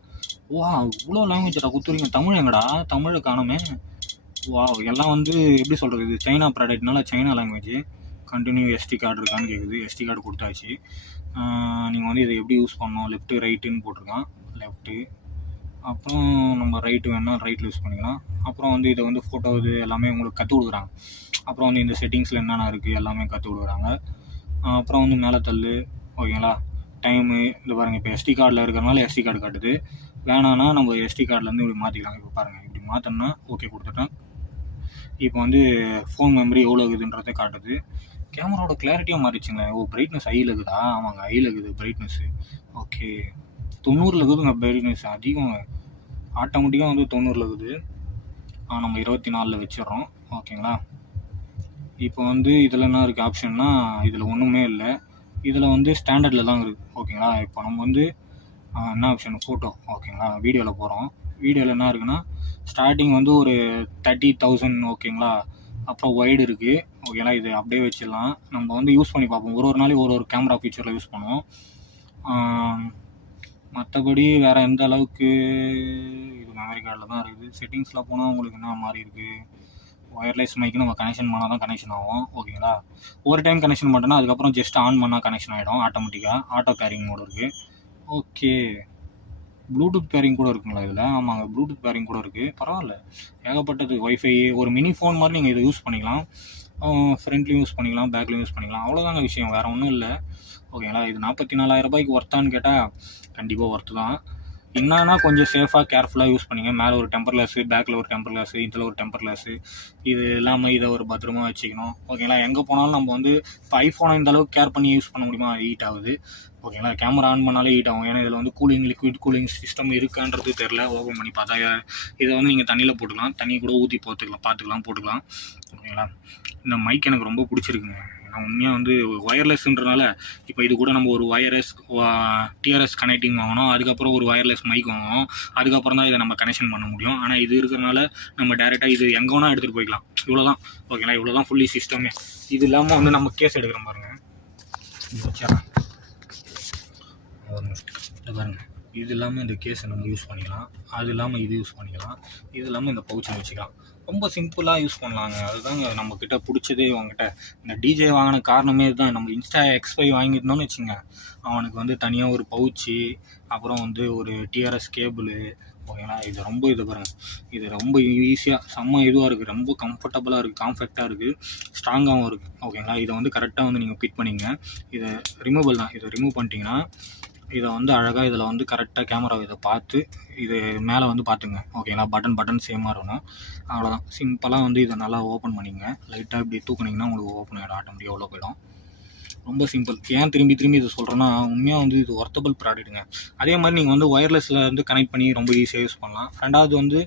இவ்வளோ லாங்குவேஜா கொடுத்துருங்க. தமிழ் எங்கடா, தமிழை காணுமே. எல்லாம் வந்து எப்படி சொல்கிறது, இது சைனா ப்ராடக்ட்னால China language. Continue SD card இருக்கான்னு கேட்குது. எஸ்டி கார்டு கொடுத்தாச்சு. நீங்கள் வந்து இதை எப்படி யூஸ் பண்ணணும், லெஃப்ட்டு ரைட்டுன்னு போட்டிருக்கான். லெஃப்ட்டு, அப்புறம் நம்ம ரைட்டு வேணால் ரைட்டில் யூஸ் பண்ணிக்கலாம். அப்புறம் வந்து இதை வந்து ஃபோட்டோ இது எல்லாமே உங்களுக்கு கற்றுக் கொடுக்குறாங்க. அப்புறம் வந்து இந்த செட்டிங்ஸில் என்னென்ன இருக்குது எல்லாமே கற்றுக் கொடுக்குறாங்க. அப்புறம் வந்து மேலே தள்ளு. ஓகேங்களா, டைமு இது பாருங்கள். இப்போ எஸ்டி கார்டில் இருக்கிறனால எஸ்டி கார்டு காட்டுது. வேணான்னா நம்ம எஸ்டி கார்டிலேருந்து இப்படி மாற்றிக்கலாம். இப்போ பாருங்கள், இப்படி மாற்றோம்னா ஓகே கொடுத்துட்டேன். இப்போ வந்து ஃபோன் மெமரி எவ்வளோ இருக்குதுன்றதை காட்டுது. கேமராவோட கிளாரிட்டியாக மாறிடுச்சுங்க. பிரைட்னஸ் ஹையில் இருக்குதா? ஆமாங்க, ஹையில் இருக்குது பிரைட்னஸ்ஸு. ஓகே, 90 இருக்குதுங்க பிரைட்னஸ். அதிகம் ஆட்டோமேட்டிக்காக வந்து 90 இருக்குது. நம்ம 24 வச்சிடறோம். ஓகேங்களா, இப்போ வந்து இதில் என்ன இருக்குது ஆப்ஷன்னா, இதில் ஒன்றுமே இல்லை. இதில் வந்து ஸ்டாண்டர்டில் தான் இருக்குது. ஓகேங்களா, இப்போ நம்ம வந்து என்ன ஆப்ஷன், ஃபோட்டோ. ஓகேங்களா, வீடியோவில் போகிறோம். வீடியோவில் என்ன இருக்குன்னா, ஸ்டார்டிங் வந்து ஒரு 30,000. ஓகேங்களா, அப்புறம் ஒய்டு இருக்குது. ஓகேங்களா, இது அப்படியே வச்சிடலாம். நம்ம வந்து யூஸ் பண்ணி பார்ப்போம். ஒரு நாளைக்கு ஒரு கேமரா ஃபீச்சரில் யூஸ் பண்ணுவோம். மற்றபடி வேறு எந்த அளவுக்கு இது மெமரி கார்டில் தான் இருக்குது. செட்டிங்ஸில் போனால் உங்களுக்கு என்ன மாதிரி இருக்குது, ஒயர்லெஸ் மைக்கு நம்ம கனெக்ஷன் பண்ணால் தான் கனெக்ஷன் ஆகும். ஓகேங்களா, ஒரு டைம் கனெக்ஷன் பண்ணிட்டோன்னா அதுக்கப்புறம் ஜஸ்ட் ஆன் பண்ணால் கனெக்ஷன் ஆகிடும் ஆட்டோமேட்டிக்காக. ஆட்டோ பேரிங் மோடு இருக்குது. ஓகே, ப்ளூடூத் பேரிங் கூட இருக்குங்களா இதில்? ஆமாங்க, ப்ளூடூத் பேரிங் கூட இருக்குது. பரவாயில்ல, ஏகப்பட்டது. ஒய்ஃபை ஒரு மினி ஃபோன் மாதிரி நீங்கள் இதை யூஸ் பண்ணிக்கலாம். ஃப்ரண்ட்லேயும் யூஸ் பண்ணிக்கலாம், பேக்லேயும் யூஸ் பண்ணிக்கலாம். அவ்வளோதாங்க விஷயம், வேறு ஒன்றும் இல்லை. ஓகேங்களா, இது 44,000 ரூபாய்க்கு ஒர்த்தான்னு கேட்டால் கண்டிப்பாக ஒர்த்து தான். என்னன்னா கொஞ்சம் சேஃபாக கேர்ஃபுல்லாக யூஸ் பண்ணிங்க. மேலே ஒரு டெம்பர் கிளாஸு, பேக்கில் ஒரு டெம்பர் கிளாஸு, இதில் ஒரு டெம்பர் கிளாஸு, இது இல்லாமல் இதை ஒரு பத்திரமா வச்சுக்கணும். ஓகேங்களா, எங்கே போனாலும் நம்ம வந்து இப்போ ஐஃபோனை இந்த அளவுக்கு கேர் பண்ணி யூஸ் பண்ண முடியுமா? ஹீட் ஆகுது. ஓகேங்களா, கேமரா ஆன் பண்ணாலே ஹீட் ஆகும். ஏன்னா இதில் வந்து லிக்விட் கூலிங் சிஸ்டம் இருக்கான்றது தெரில. ஓப்பன் பண்ணி பார்த்தா இதை வந்து நீங்கள் தண்ணியில் போட்டுக்கலாம், தண்ணி கூட ஊற்றி பார்த்துக்கலாம் போட்டுக்கலாம். ஓகேங்களா, இந்த மைக் எனக்கு ரொம்ப பிடிச்சிருக்குங்க. நான் உண்மையாக வந்து ஒயர்லெஸ்ன்றனால இப்போ இது கூட நம்ம ஒரு டிஆர்எஸ் கனெக்டிங் வாங்கணும், அதுக்கப்புறம் ஒரு ஒயர்லெஸ் மைக் வாங்கணும், அதுக்கப்புறம் தான் இதை நம்ம கனெக்ஷன் பண்ண முடியும். ஆனால் இது இருக்கிறனால நம்ம டேரெக்டாக இது எங்கே வேணால் எடுத்துகிட்டு போய்க்கலாம். இவ்வளோதான். ஓகேங்களா, இவ்வளோ தான் ஃபுல்லி சிஸ்டமே. இது இல்லாமல் வந்து நம்ம கேஸ் எடுக்கிற பாருங்கள், வச்சிடலாம். பாருங்க, இது இல்லாமல் இந்த கேஸை நம்ம யூஸ் பண்ணிக்கலாம், அது இல்லாமல் இது யூஸ் பண்ணிக்கலாம், இது இல்லாமல் இந்த பவுச்சில் வச்சுக்கலாம். ரொம்ப சிம்பிளாக யூஸ் பண்ணலாங்க. அதுதாங்க நம்மக்கிட்ட பிடிச்சதே அவங்ககிட்ட. இந்த டிஜே வாங்கின காரணமே இதுதான். நம்ம இன்ஸ்டா X5 வாங்கியிருந்தோம்னு வச்சுங்க, அவனுக்கு வந்து தனியாக ஒரு பவுச்சு, அப்புறம் வந்து ஒரு டிஆர்எஸ் கேபிளு, ஓகேங்களா. இது ரொம்ப இது பாருங்க, இது ரொம்ப ஈஸியாக செம்ம இதுவாக இருக்குது, ரொம்ப கம்ஃபர்டபுளாக இருக்குது, காம்ஃபெக்டாக இருக்குது, ஸ்ட்ராங்காகவும் இருக்குது, ஓகேங்களா. இதை வந்து கரெக்டாக வந்து நீங்கள் ஃபிட் பண்ணிங்க. இதை ரிமூவல் தான். இதை ரிமூவ் பண்ணிட்டீங்கன்னா இதை வந்து அழகாக இதில் வந்து கரெக்டாக கேமரா இதை பார்த்து இது மேலே வந்து பார்த்துங்க, ஓகேங்களா. பட்டன் சேமாக இருக்கணும். அவ்வளோதான், சிம்பிளாக வந்து இதை நல்லா ஓப்பன் பண்ணிங்க. லைட்டாக இப்படி தூக்குனிங்கன்னா உங்களுக்கு ஓப்பன் ஆகிடும், ஆட்டோமேட்டிக்காக எவ்வளோ போயிடும். ரொம்ப சிம்பிள். ஏன் திரும்பி இதை சொல்கிறேன்னா, உண்மையாக வந்து இது ஒர்த்தபிள் ப்ராடக்ட்டுங்க. அதே மாதிரி நீங்கள் வந்து ஒயர்லெஸில் வந்து கனெக்ட் பண்ணி ரொம்ப ஈஸியாக யூஸ் பண்ணலாம். ரெண்டாவது வந்து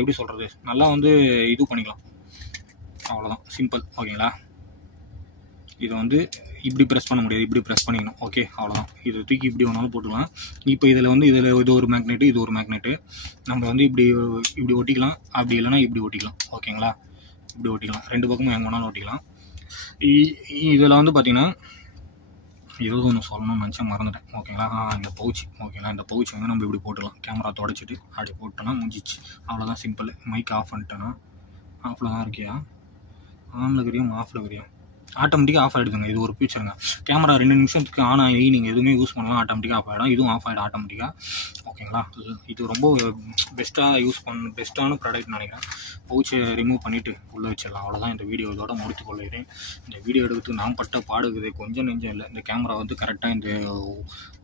எப்படி சொல்கிறது, நல்லா வந்து இது பண்ணிக்கலாம். அவ்வளோதான், சிம்பிள், ஓகேங்களா. இதை வந்து இப்படி ப்ரெஸ் பண்ண முடியாது, இப்படி ப்ரெஸ் பண்ணிக்கணும், ஓகே, அவ்வளோதான். இது தூக்கி இப்படி வேணாலும் போட்டுக்கலாம். இப்போ இதில் வந்து இது ஒரு மேக்னெட்டு, இது ஒரு மேக்னெட்டு. நம்ம வந்து இப்படி ஒட்டிக்கலாம், அப்படி இல்லைனா இப்படி ஒட்டிக்கலாம், ஓகேங்களா. இப்படி ஒட்டிக்கலாம், ரெண்டு பக்கமும் எங்கே வேணாலும் ஒட்டிக்கலாம். இதில் வந்து பார்த்திங்கன்னா ஒன்று சொல்லணும்னு நினச்சேன், மறந்துட்டேன், ஓகேங்களா. இந்த பவுச், ஓகேங்களா. இந்த பவுச் வந்து நம்ம இப்படி போட்டுக்கலாம், கேமரா தொடச்சிட்டு அப்படி போட்டோன்னா முடிஞ்சிச்சு, அவ்வளோதான், சிம்பிள். மைக் ஆஃப் பண்ணிட்டேன்னா, ஆஃபில் தான் இருக்கியா, ஆனில் இருக்கிறியும் ஆஃபில் இருக்கிறியும், ஆட்டோமேட்டிக்காக ஆஃப் ஆகிடுதுங்க. இது ஒரு ஃபியூச்சருங்க. கேமரா 2 நிமிஷத்துக்கு ஆன் ஆகி நீங்கள் எதுவுமே யூஸ் பண்ணலாம், ஆட்டோமேட்டிக்காக ஆஃப் ஆகிடும். இதுவும் ஆஃப் ஆகிடும் ஆட்டோமேட்டிக்காக, ஓகேங்களா. இது ரொம்ப பெஸ்ட்டான ப்ராடக்ட் நினைக்கிறேன். பவுச்சை ரிமூவ் பண்ணிவிட்டு உள்ளே வச்சிடலாம், அவ்வளோதான். இந்த வீடியோ இதோட முடித்து கொள்கிறேன். இந்த வீடியோ எடுத்து நான் பட்ட பாடுக்குது கொஞ்சம் நெஞ்சம் இல்லை. இந்த கேமரா வந்து கரெக்டாக இந்த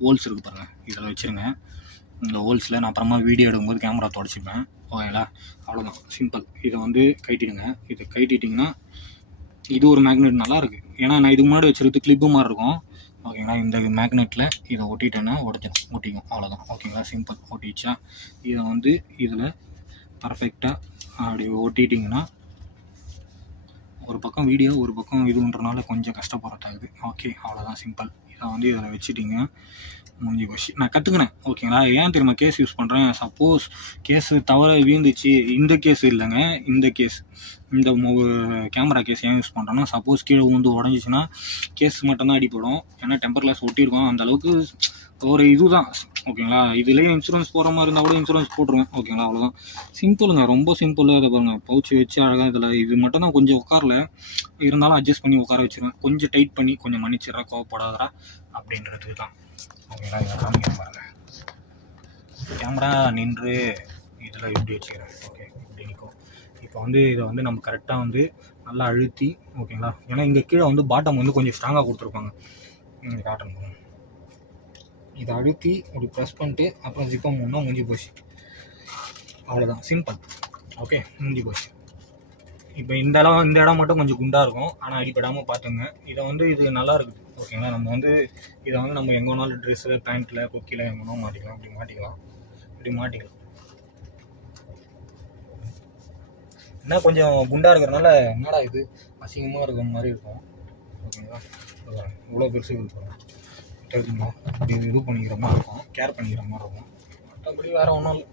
ஹோல்ஸ் இருக்குது பாருங்கள், இதில் வச்சுருங்க. இந்த ஹோல்ஸில் நான் அப்புறமா வீடியோ எடுக்கும்போது கேமரா தொடச்சிப்பேன், ஓகேங்களா. அவ்வளோதான், சிம்பிள். இதை வந்து கட்டிடுங்க. இதை கட்டிட்டிங்கன்னா இது ஒரு மேக்னெட் நல்லா இருக்குது. ஏன்னா நான் இதுக்கு முன்னாடி வச்சுருது கிளிப்பு மாதிரி இருக்கும், ஓகேங்களா. இந்த மேக்னெட்டில் இதை ஒட்டிட்டேன்னா ஒட்டிக்கும், அவ்வளோதான், ஓகேங்களா. சிம்பிள், ஒட்டிச்சா. இதை வந்து இதில் பர்ஃபெக்டாக அப்படி ஒட்டிட்டிங்கன்னா ஒரு பக்கம் வீடியோ ஒரு பக்கம் இதுன்றனால கொஞ்சம் கஷ்டப்படுறதாகுது, ஓகே, அவ்வளோதான், சிம்பிள். இதை வந்து இதில் வச்சுட்டிங்க, முடிஞ்சு போச்சு. நான் கற்றுக்கினேன், ஓகேங்களா. ஏன் தெரியுமா கேஸ் யூஸ் பண்ணுறேன், சப்போஸ் கேஸு தவற வீழ்ந்துச்சு, இந்த கேஸ் இல்லைங்க, இந்த கேஸ், இந்த கேமரா கேஸ் ஏன் யூஸ் பண்ணுறேன்னா, சப்போஸ் கீழே வந்து உடஞ்சிச்சின்னா கேஸ் மட்டும்தான் அடிப்படும். ஏன்னா டெம்பர் கிளாஸ் ஒட்டியிருக்கோம், அந்தளவுக்கு ஒரு இதுதான், ஓகேங்களா. இதுலேயே இன்சூரன்ஸ் போகிற மாதிரி இருந்தால் கூட இன்சூரன்ஸ் போட்டுருவேன், ஓகேங்களா. அவ்வளோதான், சிம்பிளுங்க, ரொம்ப சிம்பிளாக. இதை பாருங்கள், பவுச்சு வச்சு அழகாக இதில் இது மட்டும் தான் கொஞ்சம் உட்காரல, இருந்தாலும் அட்ஜஸ்ட் பண்ணி உட்கார வச்சுருவேன். கொஞ்சம் டைட் பண்ணி கொஞ்சம் மன்னிச்சிட்றா, கோவப்படாதரா அப்படின்றதுக்கு தான், ஓகேங்களா. இதை காமிக்கிறேன் பாருங்கள். கேமரா நின்று இதில் இப்படி வச்சுக்கிறேன், ஓகே, இப்படி நிற்கும். இப்போ வந்து இதை வந்து நம்ம கரெக்டாக வந்து நல்லா அழுத்தி, ஓகேங்களா. ஏன்னா இங்கே கீழே வந்து பாட்டம் வந்து கொஞ்சம் ஸ்ட்ராங்காக கொடுத்துருப்பாங்க, இங்கே காட்டணும். இதை அழுத்தி அப்படி ப்ரெஸ் பண்ணிட்டு அப்புறம் ஜிப்பை மூணா முடிஞ்சு போச்சு, அவ்வளோதான், சிம்பிள், ஓகே, முடிஞ்சு போச்சு. இப்போ இந்த இடம் மட்டும் கொஞ்சம் குண்டாக இருக்கும், ஆனால் அடிப்படாமல் பார்த்துங்க. இதை வந்து இது நல்லா இருக்குது, ஓகேங்களா. நம்ம வந்து இதை வந்து நம்ம எங்கே வேணாலும் ட்ரெஸ்ஸில், பேண்ட்டில், கொக்கியில் எங்கே வேணாலும் மாட்டிக்கலாம், இப்படி மாட்டிக்கலாம். என்ன கொஞ்சம் குண்டாக இருக்கிறதுனால என்னடா இது அசிங்கமாக இருக்கிற மாதிரி இருக்கும், ஓகேங்களா. இவ்வளோ பெருசு இருக்கும், தெரியுமா. இது பண்ணிக்கிற மாதிரி இருக்கும், கேர் பண்ணிக்கிற மாதிரி இருக்கும். மற்றபடி வேறு ஒன்றும் இல்லை.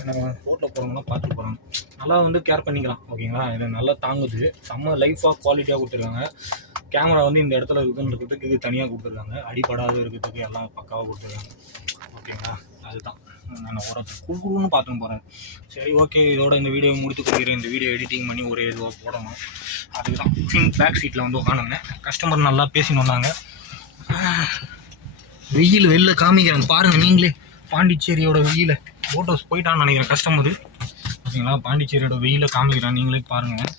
என்ன ரோட்டில் போகிறவங்களாம் பார்த்து போகிறாங்க, நல்லா வந்து கேர் பண்ணிக்கலாம், ஓகேங்களா. இது நல்லா தாங்குது, செம்ம லைஃபாக குவாலிட்டியாக கொடுத்துருக்காங்க. கேமரா வந்து இந்த இடத்துல இருக்குன்றதுக்கு இது தனியாக கொடுத்துருக்காங்க, அடிப்படாத இருக்கிறதுக்கு எல்லாம் பக்காவாக கொடுத்துருக்காங்க, ஓகேங்களா. அதுதான் நான் ஓரத்துக்கு குழுன்னு பார்த்துன்னு போகிறேன். சரி, ஓகே, இதோட இந்த வீடியோ முடித்து கொடுக்குறேன். இந்த வீடியோ எடிட்டிங் பண்ணி ஒரே இதுவாக போடணும், அதுக்கு தான் பேக் சீட்டில் வந்து உட்காந்துருந்தேன். கஸ்டமர் நல்லா பேசின்னு வந்தாங்க. வெயில் வெளில காமிக்கிறேன் பாருங்கள் நீங்களே, பாண்டிச்சேரியோட வெயில. ஃபோட்டோஸ் போயிட்டான்னு நினைக்கிறேன் கஸ்டமரு, ஓகேங்களா. பாண்டிச்சேரியோட வெயில காமிக்கிறேன், நீங்களே பாருங்கள்.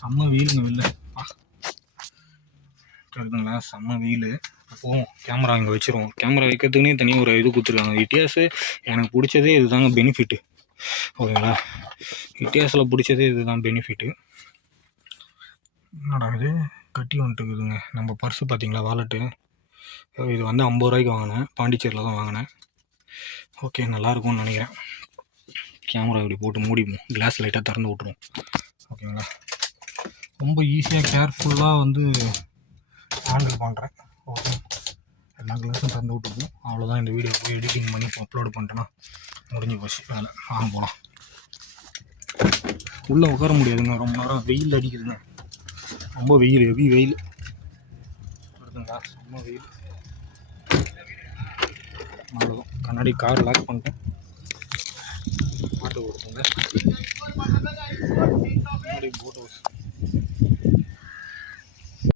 செம்ம வெயிலுங்க வெளில, இருக்குங்களா, செம்ம வெயில். போவோம், கேமரா இங்கே வச்சுருவோம். கேமரா வைக்கிறதுக்குனே தனியாக ஒரு இது கொடுத்துருக்காங்க. இட்டியாஸு எனக்கு பிடிச்சதே இதுதாங்க பெனிஃபிட்டு, ஓகேங்களா. இட்டியாஸில் பிடிச்சதே இதுதான் பெனிஃபிட்டு. என்னடா இது கட்டி வந்துட்டுக்குதுங்க நம்ம பர்ஸு, பார்த்தீங்களா, வாலெட்டு. இது வந்து 50 ரூபாய்க்கு வாங்கினேன், பாண்டிச்சேரியில் தான் வாங்கினேன். ஓகே, நல்லாயிருக்கும்னு நினைக்கிறேன். கேமரா இப்படி போட்டு மூடிப்போம், கிளாஸ் லைட்டாக திறந்து விட்ருவோம், ஓகேங்களா. ரொம்ப ஈஸியாக கேர்ஃபுல்லாக வந்து ஹேண்டில் பண்ணுறேன், ஓகே. எல்லா கிளாஸும் திறந்து விட்டுப்போம், அவ்வளோதான். இந்த வீடியோ போய் எடிட்டிங் பண்ணி அப்லோடு பண்ணிட்டேன்னா முடிஞ்சு போச்சு வேலை. போகலாம். உள்ளே உட்கார முடியாதுங்க, ரொம்ப நேரம் வெயில் அடிக்குதுங்க, ரொம்ப வெயில், ஹெவி வெயில் வருதுங்களா, ரொம்ப வெயில். அவ்வளோதான், கண்ணாடி கார் லாக் பண்ணிட்டேன். மாட்டு கொடுத்துங்க போட் ஹவுஸ்